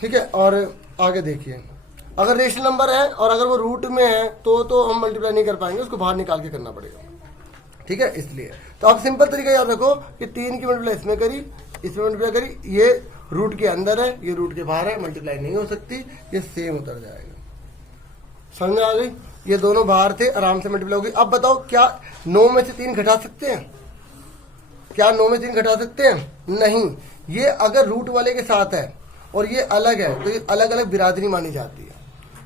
ठीक है। और आगे देखिए, अगर रेशनल नंबर है और अगर वो रूट में है तो हम मल्टीप्लाई नहीं कर पाएंगे, उसको बाहर निकाल के करना पड़ेगा। ठीक है, इसलिए तो आप सिंपल तरीका याद रखो कि 3 की मल्टीप्लाई इसमें करी, इसमें मल्टीप्लाई करी, ये रूट के अंदर है, ये रूट के बाहर है, मल्टीप्लाई नहीं हो सकती, ये सेम उतर जाएगा। समझ में आ गई? ये दोनों बाहर थे, आराम से मल्टीप्लाई हो गई। अब बताओ क्या 9 में से 3 घटा सकते हैं? क्या 9 में 3 घटा सकते हैं? नहीं। ये अगर रूट वाले के साथ है और ये अलग है तो ये अलग अलग बिरादरी मानी जाती है।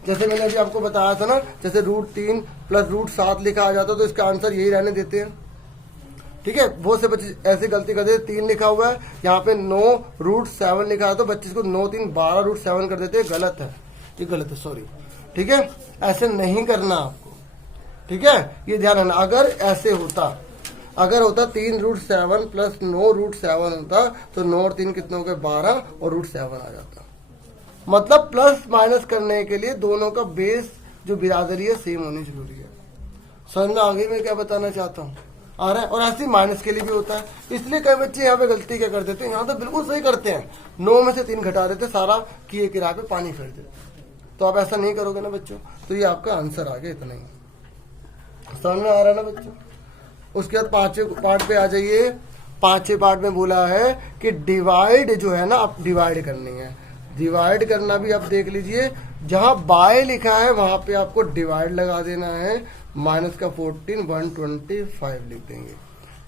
जैसे मैंने अभी आपको बताया था ना, जैसे √3 प्लस √7 लिखा आ जाता तो इसका आंसर यही रहने देते हैं। ठीक है, बहुत से बच्चे ऐसे गलती करते हैं, 3 लिखा हुआ है, यहाँ पे 9√7 लिखा है तो बच्चे इसको 9 3 12√7 कर देते हैं, गलत है, ये गलत है, सॉरी। ठीक है, ऐसे नहीं करना आपको। ठीक है, ये ध्यान रखना। अगर ऐसे होता, अगर होता 3√7 प्लस 9√7 होता तो 9 और 3 कितने हो गए? 12 और √7 आ जाता। मतलब प्लस माइनस करने के लिए दोनों का बेस जो बिरादरी है सेम होनी जरूरी है। समझ में आगे मैं क्या बताना चाहता हूँ? आ रहा है? और ऐसे माइनस के लिए भी होता है। इसलिए कई बच्चे यहाँ पे गलती क्या कर देते हैं, यहाँ तो बिल्कुल सही करते हैं, 9 में से 3 घटा देते, सारा किए किराए पे पानी फेर देते। तो आप ऐसा नहीं करोगे ना बच्चों, तो ये आपका आंसर आ गया, इतना ही। समझ में आ रहा है ना बच्चों? उसके बाद 5वें पार्ट पे आ जाइए। 5वें पार्ट में बोला है कि डिवाइड जो है ना, आप डिवाइड करनी है। डिवाइड करना भी आप देख लीजिए, जहां बाय लिखा है वहां पे आपको डिवाइड लगा देना है, माइनस का 14 125 लिख देंगे।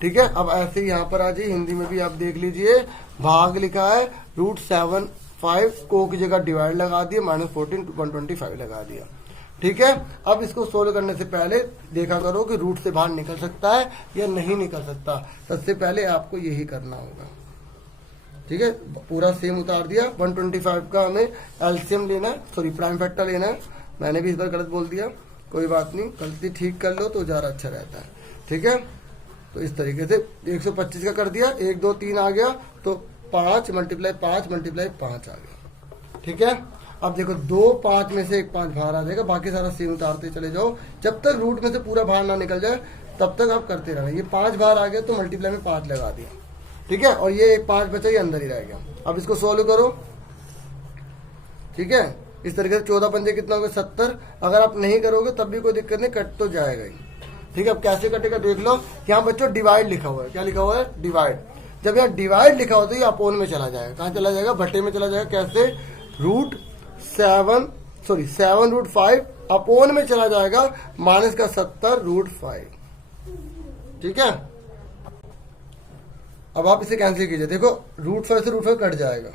ठीक है, अब ऐसे ही यहाँ पर आ जाइए, हिंदी में भी आप देख लीजिए, भाग लिखा है √7 को की जगह डिवाइड लगा दिया, -14 125 लगा दिया। ठीक है, अब इसको सोल्व करने से पहले देखा करो कि रूट से बाहर निकल सकता है या नहीं निकल सकता। सबसे पहले आपको यही करना होगा। ठीक है, पूरा सेम उतार दिया। 125 का हमें एलसीएम लेना है, सॉरी प्राइम फैक्टर लेना है। मैंने भी इस बार गलत बोल दिया, कोई बात नहीं, गलती ठीक कर लो तो ज़्यादा अच्छा रहता है। ठीक है, तो इस तरीके से 125 का कर दिया, 1 2 3 आ गया, तो 5 × 5 × 5 आ गया। ठीक है, अब देखो 2 5 में से 1 5 बाहर आ जाएगा, बाकी सारा सेम उतारते चले जाओ, जब तक रूट में से पूरा बाहर ना निकल जाए तब तक आप करते रहना। ये 5 बाहर आ गया तो मल्टीप्लाई में 5 लगा दिया। ठीक है, और ये 5 बचा, ये अंदर ही रह गया। अब इसको सोल्व करो। ठीक है, इस तरीके से 14 पंजे कितना होगा? 70। अगर आप नहीं करोगे तब भी कोई दिक्कत नहीं, कट तो जाएगा ही। ठीक है, अब कैसे कटेगा देख लो। यहाँ बच्चों डिवाइड लिखा हुआ है, क्या लिखा हुआ है? डिवाइड। जब यहाँ डिवाइड लिखा होता है ये अपोन में चला जाएगा। कहाँ चला जाएगा? भट्टे में चला जाएगा। कैसे? √5 अपोन में चला जाएगा, माइनस का 70 √5। ठीक है, अब आप इसे कैंसिल कीजिए, देखो √5 से √5 कट जाएगा।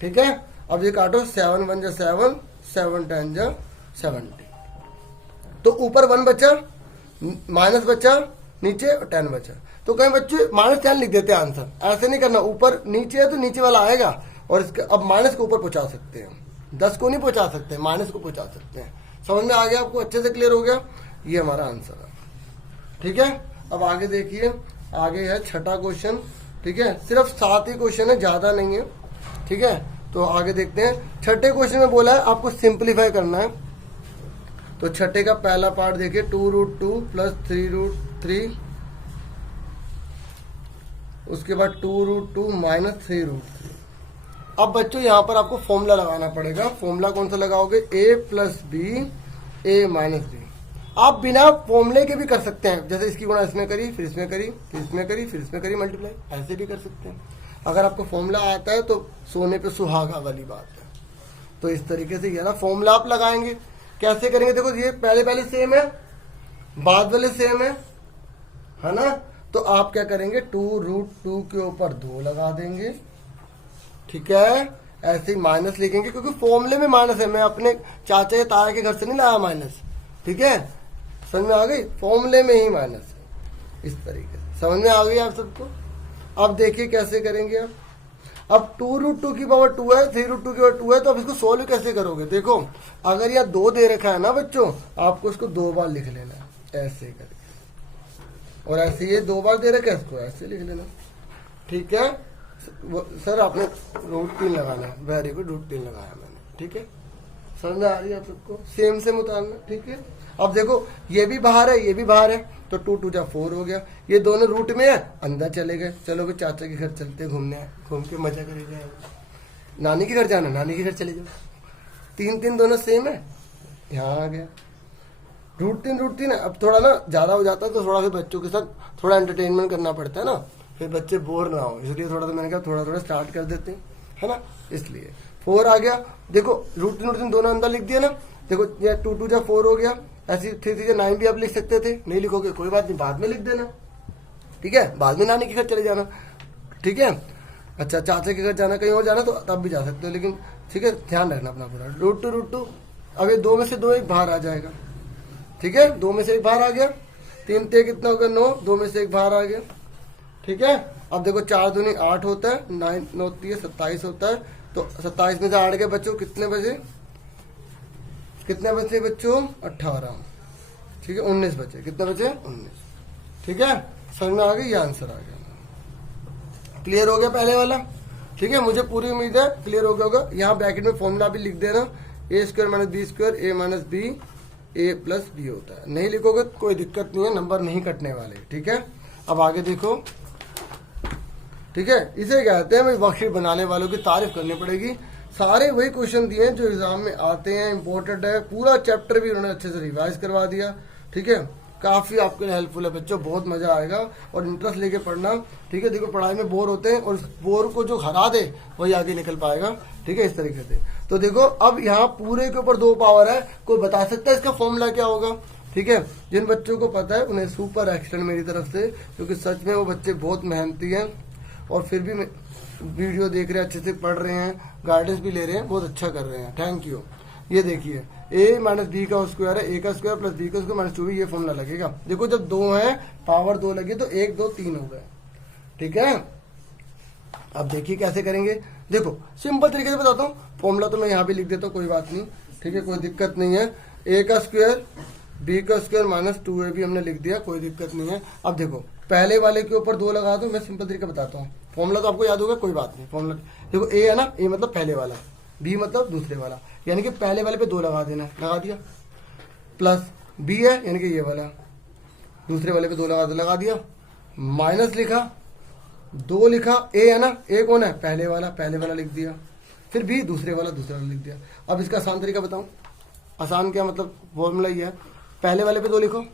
ठीक है, अब ये काटो, 7 1 × 7 7 10 × 70। तो ऊपर 1 बचा, माइनस बचा, नीचे 10 बचा। तो कई बच्चे -10 लिख देते हैं आंसर। ऐसे नहीं करना, ऊपर नीचे है तो नीचे वाला आएगा, और इसका अब माइनस को ऊपर पहुंचा सकते हैं, 10 को नहीं पहुंचा सकते, माइनस को पहुंचा सकते हैं। समझ में आ गया आपको? अच्छे से क्लियर हो गया? ये हमारा आंसर है। ठीक है, अब आगे देखिए, आगे है 6ठा क्वेश्चन। ठीक है, सिर्फ 7 ही क्वेश्चन है, ज्यादा नहीं है। ठीक है, तो आगे देखते हैं। 6ठे क्वेश्चन में बोला है आपको सिंप्लीफाई करना है। तो 6ठे का पहला पार्ट देखिए, 2√2 प्लस 3√3, उसके बाद 2√2 माइनस 3√3। अब बच्चों यहाँ पर आपको फॉर्मूला लगाना पड़ेगा। फॉर्मूला कौन सा लगाओगे? a + b a - b। आप बिना फॉर्मूले के भी कर सकते हैं, जैसे इसकी गुणा इसमें करी, फिर इसमें करी, फिर इसमें करी, फिर इसमें करी मल्टीप्लाई, ऐसे भी कर सकते हैं। अगर आपको फॉर्मूला आता है तो सोने पे सुहागा वाली बात है। तो इस तरीके से ये ना फॉर्मूला आप लगाएंगे। कैसे करेंगे? देखो ये पहले सेम है, बाद वाले सेम है ना? तो आप क्या करेंगे? 2√2 के ऊपर 2 लगा देंगे। ठीक है, ऐसे ही माइनस लिखेंगे, क्योंकि फॉर्मूले में माइनस है। मैं अपने चाचा या ताया के घर से नहीं लाया माइनस। ठीक है, समझ में आ गई? फॉर्मूले में ही माइनस है। इस तरीके से समझ में आ गई आप सबको? अब देखिए कैसे करेंगे आप। अब 2√2 की पावर 2 है, 3√2 की पावर 2 है, तो अब इसको सोल्व कैसे करोगे? देखो, अगर यह 2 दे रखा है ना बच्चों, आपको इसको 2 बार लिख लेना है, ऐसे करके। और ऐसे ये 2 बार दे रखा है, इसको ऐसे लिख लेना। ठीक है सर, आपने √3 लगाना है, वेरी गुड, √3 लगाया मैंने। ठीक है, समझ में आ रही है आप सबको? सेम सेम उतारना, ठीक है। अब देखो ये भी बाहर है, ये भी बाहर है, तो 2 2 जा 4 हो गया। ये दोनों रूट में है, अंदर चले गए। चलो भी चाचा के घर चलते घूमने, घूम के मजा करेंगे। नानी के घर जाना, नानी के घर चले जाओ। 3 3 दोनों सेम है, यहाँ आ गया रूट 3 है। अब थोड़ा ना ज़्यादा हो जाता है तो थोड़ा फिर बच्चों के साथ थोड़ा एंटरटेनमेंट करना पड़ता है ना, फिर बच्चे बोर ना हो, इसलिए थोड़ा सा मैंने कहा थोड़ा थोड़ा स्टार्ट कर देते हैं, है ना, इसलिए 4 आ गया। देखो रूट 3 दोनों अंदर लिख दिया ना। देखो ये 2 2 जा 4 हो गया। ऐसी 3 3 जा 9 भी आप लिख सकते थे, नहीं लिखोगे कोई बात नहीं, बाद में लिख देना, ठीक है, बाद में नानी के घर चले जाना, ठीक है। अच्छा चाचा के घर जाना, कहीं और जाना तो तब भी जा सकते हो, लेकिन ठीक है ध्यान रखना अपना पूरा। रूट टू अब ये 2 में से 2 एक बाहर आ जाएगा, ठीक है, 2 में से एक बाहर आ गया। 3 3 कितना होगा 9, 2 में से एक बाहर आ गया, ठीक है। अब देखो 4 दूनी 8 होता है, 9 9 3 27 होता है, तो 27 में से 8 के बच्चों कितने बचे, कितने बचे बच्चों 18, ठीक है, 19 बचे, कितने बचे 19, ठीक है। समझ में आ गई, ये आंसर आ गया। क्लियर हो गया पहले वाला, ठीक है, मुझे पूरी उम्मीद है क्लियर हो गया होगा। यहाँ ब्रैकेट में फॉर्मूला भी लिख देना, a square minus B square a minus B a plus B होता है। नहीं लिखोगे कोई दिक्कत नहीं है, नंबर नहीं कटने वाले, ठीक है। अब आगे देखो, ठीक है, इसे कहते हैं भाई वर्कशीट बनाने वालों की तारीफ करनी पड़ेगी। सारे वही क्वेश्चन दिए हैं जो एग्जाम में आते हैं, इंपॉर्टेंट है। पूरा चैप्टर भी उन्होंने अच्छे से रिवाइज करवा दिया, ठीक है। काफ़ी आपके लिए हेल्पफुल है बच्चों, बहुत मजा आएगा और इंटरेस्ट लेके पढ़ना, ठीक है। देखो पढ़ाई में बोर होते हैं और बोर को जो हरा दे वही आगे निकल पाएगा, ठीक है, इस तरीके से। तो देखो अब यहाँ पूरे के ऊपर 2 पावर है, कोई बता सकता है इसका फॉर्मूला क्या होगा, ठीक है। जिन बच्चों को पता है उन्हें सुपर एक्सीलेंट मेरी तरफ से, क्योंकि सच में वो बच्चे बहुत मेहनती हैं और फिर भी वीडियो देख रहे हैं, अच्छे से पढ़ रहे हैं, गाइडेंस भी ले रहे हैं, बहुत अच्छा कर रहे हैं, थैंक यू। ये देखिए a माइनस बी का स्क्वायर है, a का स्क्वायर प्लस b का स्क्वायर माइनस 2b, ये फॉर्मूला लगेगा। देखो जब 2 है, पावर 2 लगी तो 1 2 3 हो गए, ठीक है। अब देखिए कैसे करेंगे, देखो सिंपल तरीके से बताता हूँ। फॉर्मूला तो मैं यहाँ भी लिख देता हूँ, कोई बात नहीं, ठीक है, कोई दिक्कत नहीं है। a का स्क्वायर b का स्क्वायर माइनस 2ab हमने लिख दिया, कोई दिक्कत नहीं है। अब देखो पहले वाले के ऊपर 2 लगा दो, मैं सिंपल तरीका बताता हूँ। फॉर्मूला तो आपको याद होगा, कोई बात नहीं। फॉर्मूला देखो a है ना, a मतलब पहले वाला, b मतलब दूसरे वाला, यानी कि पहले वाले पे 2 लगा देना, लगा दिया। प्लस b है यानी कि ये वाला, दूसरे वाले पे 2 लगा दिया। माइनस लिखा, 2 लिखा, a है ना, a कौन है, पहले वाला लिख दिया। फिर b दूसरे वाला लिख दिया। अब इसका आसान तरीका बताऊं, आसान क्या मतलब, फॉर्मूला ये है, पहले वाले पे 2 लिखो,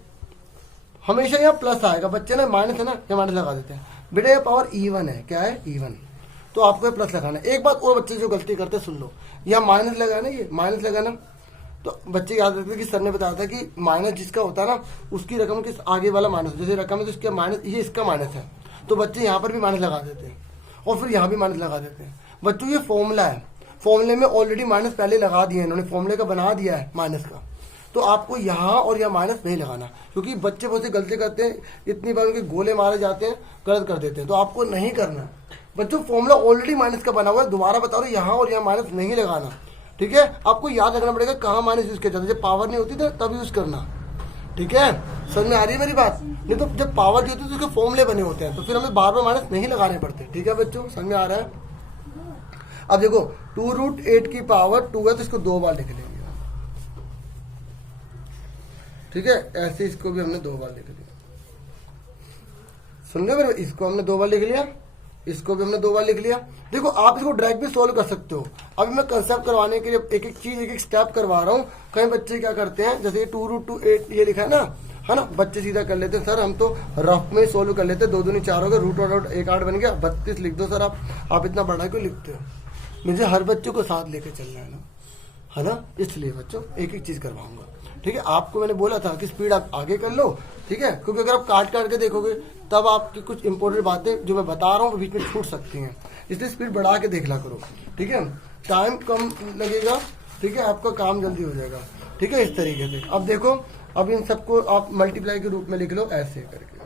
हमेशा यहाँ प्लस आएगा। बच्चे ना माइनस है ना, ये माइनस लगा देते हैं। बेटा ये पावर इवन है, क्या है इवन, तो आपको ये प्लस लगाना है। एक बात और बच्चे जो गलती करते सुन लो, यहाँ माइनस लगाना, ये माइनस लगाना, तो बच्चे याद रखते कि सर ने बताया था कि माइनस जिसका होता है ना उसकी रकम के आगे वाला माइनस, जैसे रकम है तो इसका माइनस, ये इसका माइनस है, तो बच्चे यहाँ पर भी माइनस लगा देते हैं और फिर यहाँ भी माइनस लगा देते हैं। बच्चों ये फॉर्मूला है, फॉर्मूले में ऑलरेडी माइनस पहले लगा दिया है इन्होंने, फॉर्मूले का बना दिया है माइनस का, तो आपको यहाँ और यहाँ माइनस नहीं लगाना, क्योंकि बच्चे बहुत सी गलती करते हैं, इतनी बार उनके गोले मारे जाते हैं, गलत कर देते हैं, तो आपको नहीं करना। बच्चों फॉर्मूला ऑलरेडी माइनस का बना हुआ है, दोबारा बता रहा हूँ, यहाँ और यहाँ माइनस नहीं लगाना, ठीक है। आपको याद रखना पड़ेगा कहाँ माइनस यूज किया जाता है, जब पावर नहीं होती तो तब यूज करना, ठीक है। समझ में आ रही है मेरी बात? नहीं तो जब पावर नहीं होती तो उसके फॉर्मूले बने होते हैं, तो फिर हमें बार बार माइनस नहीं लगाने पड़ते, ठीक है बच्चों, समझ में आ रहा है? अब देखो 2√8 की पावर 2 है तो इसको 2 बार लिख लेंगे, ठीक है। ऐसे इसको भी हमने 2 बार लिख लिया, सुन रहे हो? इसको हमने 2 बार लिख लिया, इसको भी हमने 2 बार लिख लिया। देखो आप इसको डायरेक्ट भी सोल्व कर सकते हो। अभी मैं कंसेप्ट करवाने के लिए एक एक चीज, एक एक स्टेप करवा रहा हूँ। कई बच्चे क्या करते हैं, जैसे 2√8 ये लिखा है ना, बच्चे सीधा कर लेते हैं, सर हम तो रफ में सोल्व कर लेते हैं, 2 दूनी 4 हो गए, √8 1 8 बन गया, 32 लिख दो सर। आप इतना बड़ा क्यों लिखते हो? मुझे हर बच्चे को साथ लेके चलना है ना, इसलिए बच्चों एक एक चीज करवाऊंगा, ठीक है। आपको मैंने बोला था कि स्पीड आप आगे कर लो, ठीक है, क्योंकि अगर आप काट के देखोगे तब आपकी कुछ इंपॉर्टेंट बातें जो मैं बता रहा हूँ बीच में छूट सकती हैं, इसलिए स्पीड बढ़ा के देखना करो, ठीक है। टाइम कम लगेगा, ठीक है, आपका काम जल्दी हो जाएगा, ठीक है, इस तरीके से। अब देखो, अब इन सबको आप मल्टीप्लाई के रूप में लिख लो ऐसे करके,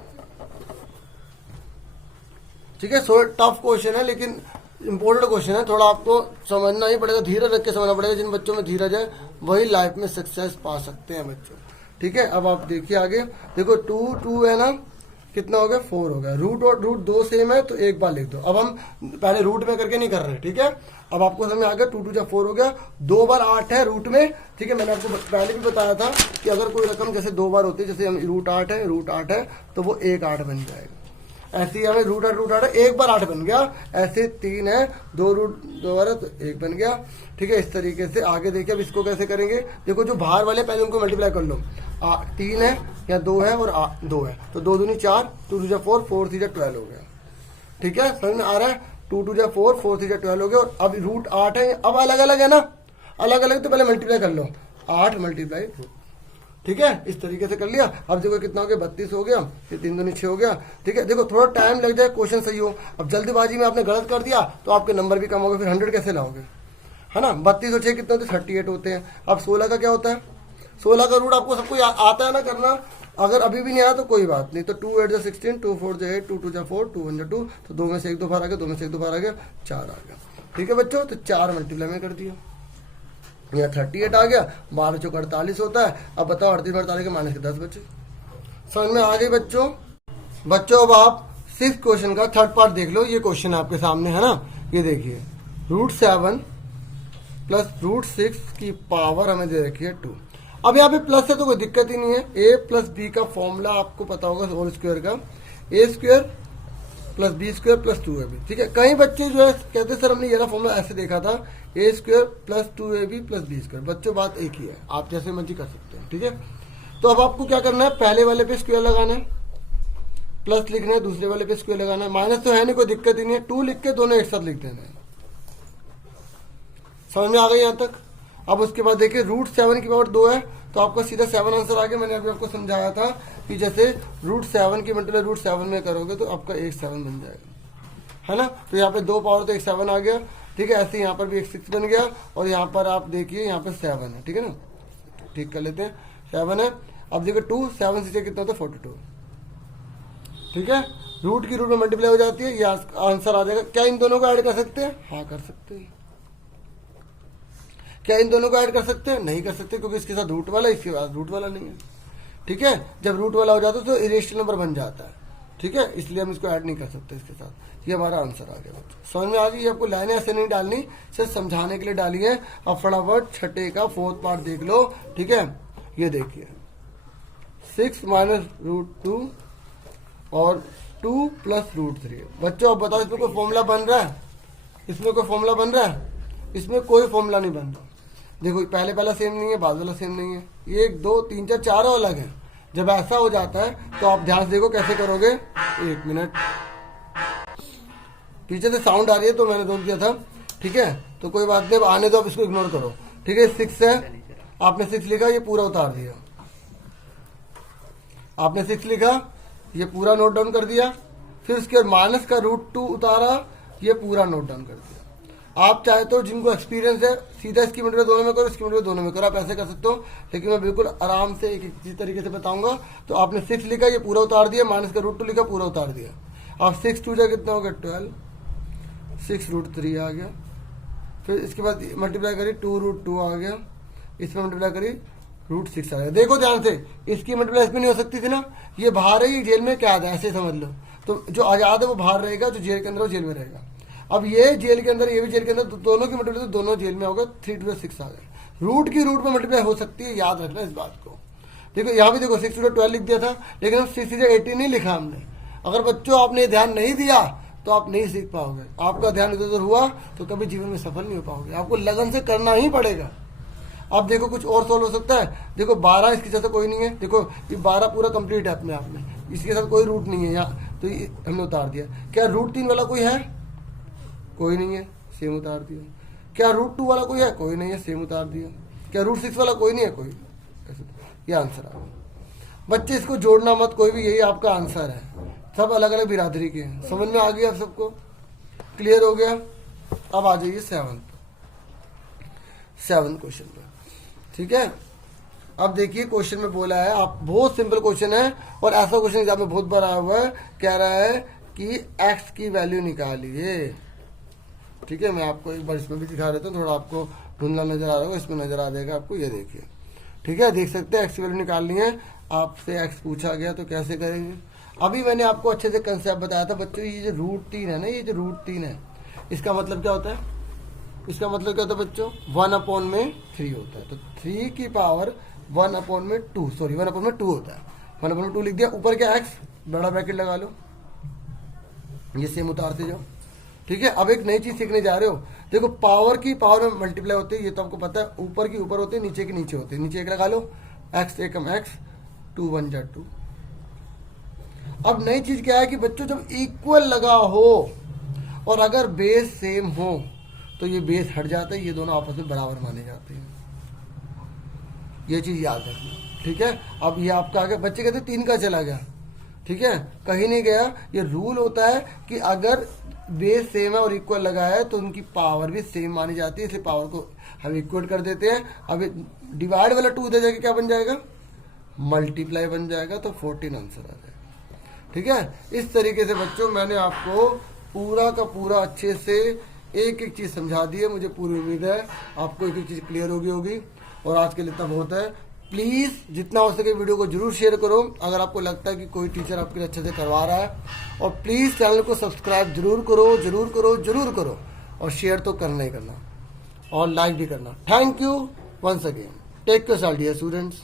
ठीक है। सो टफ क्वेश्चन है लेकिन इंपॉर्टेंट क्वेश्चन है, थोड़ा आपको समझना ही पड़ेगा, धीरे रख के समझना पड़ेगा। जिन बच्चों में धीरज है वही लाइफ में सक्सेस पा सकते हैं बच्चों, ठीक है। अब आप देखिए आगे, देखो 2 2 है ना, कितना हो गया 4 हो गया। रूट और रूट 2 सेम है तो एक बार लिख दो। अब हम पहले रूट में करके नहीं कर रहे, ठीक है। अब आपको समझ में आ गया 2 2 जा 4 हो गया। 2 बार 8 है रूट में, ठीक है। मैंने आपको पहले भी बताया था कि अगर कोई रकम जैसे 2 बार होती है, जैसे हम रूट 8 है तो वो एक 8 बन जाएगा। ऐसे ही हमें रूट 8 है, एक बार 8 बन गया। ऐसे 3 है, 2 रूट 2 बार है तो 1 बन गया, ठीक है। इस तरीके से आगे देखिए। अब इसको कैसे करेंगे, देखो जो बाहर वाले पहले उनको मल्टीप्लाई कर लो। 3 है या 2 है और 2 है तो 2 दूनी 4, 2 2 जा 4, 4 3 जा 12 हो गया, ठीक है। समझ में आ रहा है। 2 2 जा 4, 4 3 जा 12 हो गया। और अब रूट 8 है, अब अलग अलग है ना, अलग अलग तो पहले मल्टीप्लाई कर लो। 8 मल्टीप्लाई, ठीक है। इस तरीके से कर लिया। अब देखो कितना हो गया 32 हो गया, ये 3 दूनी 6 हो गया, ठीक है। देखो थोड़ा टाइम लग जाए क्वेश्चन सही हो। अब जल्दीबाजी में आपने गलत कर दिया तो आपके नंबर भी कम हो गए, फिर 100 कैसे लाओगे, है ना। 32 और 6 कितने होते हैं 38 होते हैं। अब 16 का क्या होता है, 16 का रूट आपको सबको आता है ना करना। अगर अभी भी नहीं आया तो कोई बात नहीं, तो 2 8 16, 2 4 8, 2 2 जा 4, 2 1 जा 2, तो 2 में से 1 2 बार आ गया, 2 में से 1 2 बार आ गया, 4 आ गया, ठीक है बच्चों। तो 4 मल्टीप्लाई में कर दिया, यहाँ 38 आ गया। 12 चौक 48 होता है। अब बताओ 38 48 के माइनस के 10 बचे। समझ में आ गई बच्चों। अब आप 6 क्वेश्चन का थर्ड पार्ट देख लो। ये क्वेश्चन आपके सामने है ना, ये देखिए। √7 प्लस √6 की पावर हमें दे रखी है 2। अब यहाँ पे प्लस है तो कोई दिक्कत ही नहीं है। a प्लस बी का फॉर्मूला आपको पता होगा होल स्क्वायर का, a² plus b² plus 2ab, ठीक है। कई बच्चे जो है कहते सर हमने ये ना फॉर्मूला ऐसे देखा था, a² plus 2ab plus b²। बच्चों बात एक ही है, आप जैसे मर्जी कर सकते हैं, ठीक है। तो अब आपको क्या करना है, पहले वाले पे स्क्वायर लगाना है, प्लस लिखना है, दूसरे वाले पे स्क्वायर लगाना है। माइनस तो है नहीं, कोई दिक्कत ही नहीं है। 2 लिख के दोनों एक साथ लिख देना है। समझ में आ गई यहाँ तक। अब उसके बाद देखिए √7 की पावर 2 है तो आपका सीधा 7 आंसर आ गया। मैंने अभी आपको समझाया था कि जैसे √7 की मतलब √7 में करोगे तो आपका 1 7 बन जाएगा, है ना। तो यहाँ पे 2 पावर तो 1 7 आ गया, ठीक है। ऐसे यहाँ पर भी 1 6 बन गया और यहाँ पर आप देखिए यहाँ पे 7 है, ठीक है ना। ठीक कर लेते हैं, 7 है। अब देखिए 2 7 से कितना होता है 42, ठीक है। रूट की रूट में मल्टीप्लाई हो जाती है, ये आंसर आ जाएगा। क्या इन दोनों को ऐड कर सकते हैं, हाँ कर सकते हैं। क्या इन दोनों को ऐड कर सकते हैं, नहीं कर सकते, क्योंकि इसके साथ रूट वाला, इसके बाद रूट वाला नहीं है, ठीक है। जब रूट वाला हो जाता है तो इरेशनल नंबर बन जाता है, ठीक है। इसलिए हम इसको ऐड नहीं कर सकते इसके साथ। ये हमारा आंसर आ गया बच्चों। समझ में आ गई। आपको लाइनें ऐसे नहीं डालनी, सिर्फ समझाने के लिए डाली है। अब फटाफट छठे का 4th पार्ट देख लो, ठीक है। ये देखिए 6 माइनस √2 और 2 प्लस √3। बच्चों अब बताओ इसमें कोई फॉर्मूला बन रहा है, इसमें कोई फॉर्मूला बन रहा है, इसमें कोई फॉर्मूला नहीं बन रहा। देखो पहले वाला सेम नहीं है, बाद वाला सेम नहीं है, 1 2 3 4 चारों अलग है। जब ऐसा हो जाता है तो आप ध्यान से देखो कैसे करोगे। 1 मिनट, पीछे से साउंड आ रही है तो मैंने रोक दिया था, ठीक है। तो कोई बात नहीं, आने दो, आप इसको इग्नोर करो, ठीक है। 6 है, आपने 6 लिखा, ये पूरा उतार दिया। आपने 6 लिखा, ये पूरा नोट डाउन कर दिया। फिर उसके बाद माइनस का √2 उतारा, ये पूरा नोट डाउन कर दिया। आप चाहे तो जिनको एक्सपीरियंस है सीधा इसकी मल्टीप्लाई दोनों में करो, इसकी मल्टीप्लाई दोनों में करो, आप ऐसे कर सकते हो। लेकिन मैं बिल्कुल आराम से एक इसी तरीके से बताऊंगा। तो आपने 6 लिखा, ये पूरा उतार दिया, माइनस का √2 लिखा, पूरा उतार दिया। अब 6 2 जा कितना हो गया 12, 6 √3 आ गया। फिर इसके बाद मल्टीप्लाई करी 2 √2 आ गया, इसमें मल्टीप्लाई करी √6 आ गया। देखो ध्यान से, इसकी मल्टीप्लाई इसमें नहीं हो सकती थी ना, ये बाहर है, ये जेल में कैद है, ऐसे समझ लो। तो जो आजाद है वो बाहर रहेगा, जो जेल के अंदर वो जेल में रहेगा। अब ये जेल के अंदर, ये भी जेल के अंदर, तो दोनों की मल्टीप्लाई तो दोनों जेल में होगा। 3 2 6 आ गया। रूट की रूट में मल्टीप्लाई हो सकती है, याद रखना इस बात को। देखो यहाँ भी देखो 6 2 12 लिख दिया था, लेकिन हम 6 18 नहीं लिखा हमने। अगर बच्चों आपने ध्यान नहीं दिया तो आप नहीं सीख पाओगे। आपका ध्यान इधर उधर हुआ तो कभी जीवन में सफल नहीं हो पाओगे। आपको लगन से करना ही पड़ेगा। अब देखो कुछ और सोल्व हो सकता है। देखो 12 इसके साथ कोई नहीं है, देखो ये 12 पूरा कंप्लीट है अपने आप में, इसके साथ कोई रूट नहीं है यहाँ, तो ये हमने उतार दिया। क्या √3 वाला कोई है, कोई नहीं है, सेम उतार दिया। क्या √2 वाला कोई है, कोई नहीं है, सेम उतार दिया। क्या √6 वाला कोई नहीं है, कोई, ये आंसर आ गया। बच्चे इसको जोड़ना मत, कोई भी, यही आपका आंसर है। सब अलग अलग बिरादरी के हैं। समझ में आ गया आप सबको, क्लियर हो गया। अब आ जाइए 7 क्वेश्चन पे, ठीक है। अब देखिए क्वेश्चन में बोला है, आप बहुत सिंपल क्वेश्चन है और ऐसा क्वेश्चन एग्जाम में बहुत बार आया हुआ है। कह रहा है कि x की वैल्यू निकालिए, ठीक है। मैं आपको एक बार इसमें भी दिखा देता हूँ, थोड़ा आपको धुंधला नजर आ रहा होगा, इसमें नजर आ जाएगा आपको। ये देखिए, ठीक है, देख सकते हैं x की वैल्यू निकालनी है। आपसे x पूछा गया तो कैसे करेंगे। अभी मैंने आपको अच्छे से कंसेप्ट बताया था बच्चों, ये जो √3 है ना, ये जो √3 है, इसका मतलब क्या होता है? इसका मतलब क्या होता है बच्चों? 1/3 होता है। तो 3 की पावर 1/2, सॉरी 1/2 होता है। 1/2 लिख दिया। ऊपर क्या x, बड़ा ब्रैकेट लगा लो, ये सेम उतारते जाओ। ठीक है, अब एक नई चीज सीखने जा रहे हो। देखो पावर की पावर में मल्टीप्लाई होती है, ये तो आपको पता है। ऊपर की ऊपर होती है, नीचे की नीचे होती है। नीचे एक लगा लो, x एकम x, 2 1 जा 2। अब नई चीज क्या है कि बच्चों जब इक्वल लगा हो और अगर बेस सेम हो तो ये बेस हट जाता है, ये दोनों आपस में बराबर माने जाते हैं। ये चीज याद रखना। ठीक है, अब ये आपका आ गया। बच्चे कहते 3 का चला गया। ठीक है, कहीं नहीं गया। ये रूल होता है कि अगर बेस सेम है और इक्वल लगा है तो उनकी पावर भी सेम मानी जाती है, इसलिए पावर को हम इक्वल कर देते हैं। अब डिवाइड वाला 2 दे जाएगा, क्या बन जाएगा? मल्टीप्लाई बन जाएगा, तो 14 आंसर आ जाएगा। ठीक है, इस तरीके से बच्चों मैंने आपको पूरा का पूरा अच्छे से एक एक चीज समझा दी है। मुझे पूरी उम्मीद है आपको एक एक चीज क्लियर होगी। और आज के लिए इतना बहुत है। प्लीज़ जितना हो सके वीडियो को जरूर शेयर करो अगर आपको लगता है कि कोई टीचर आपके लिए अच्छे से करवा रहा है। और प्लीज़ चैनल को सब्सक्राइब जरूर करो और शेयर तो करना ही करना और लाइक भी करना। Thank you once again. Take care dear students.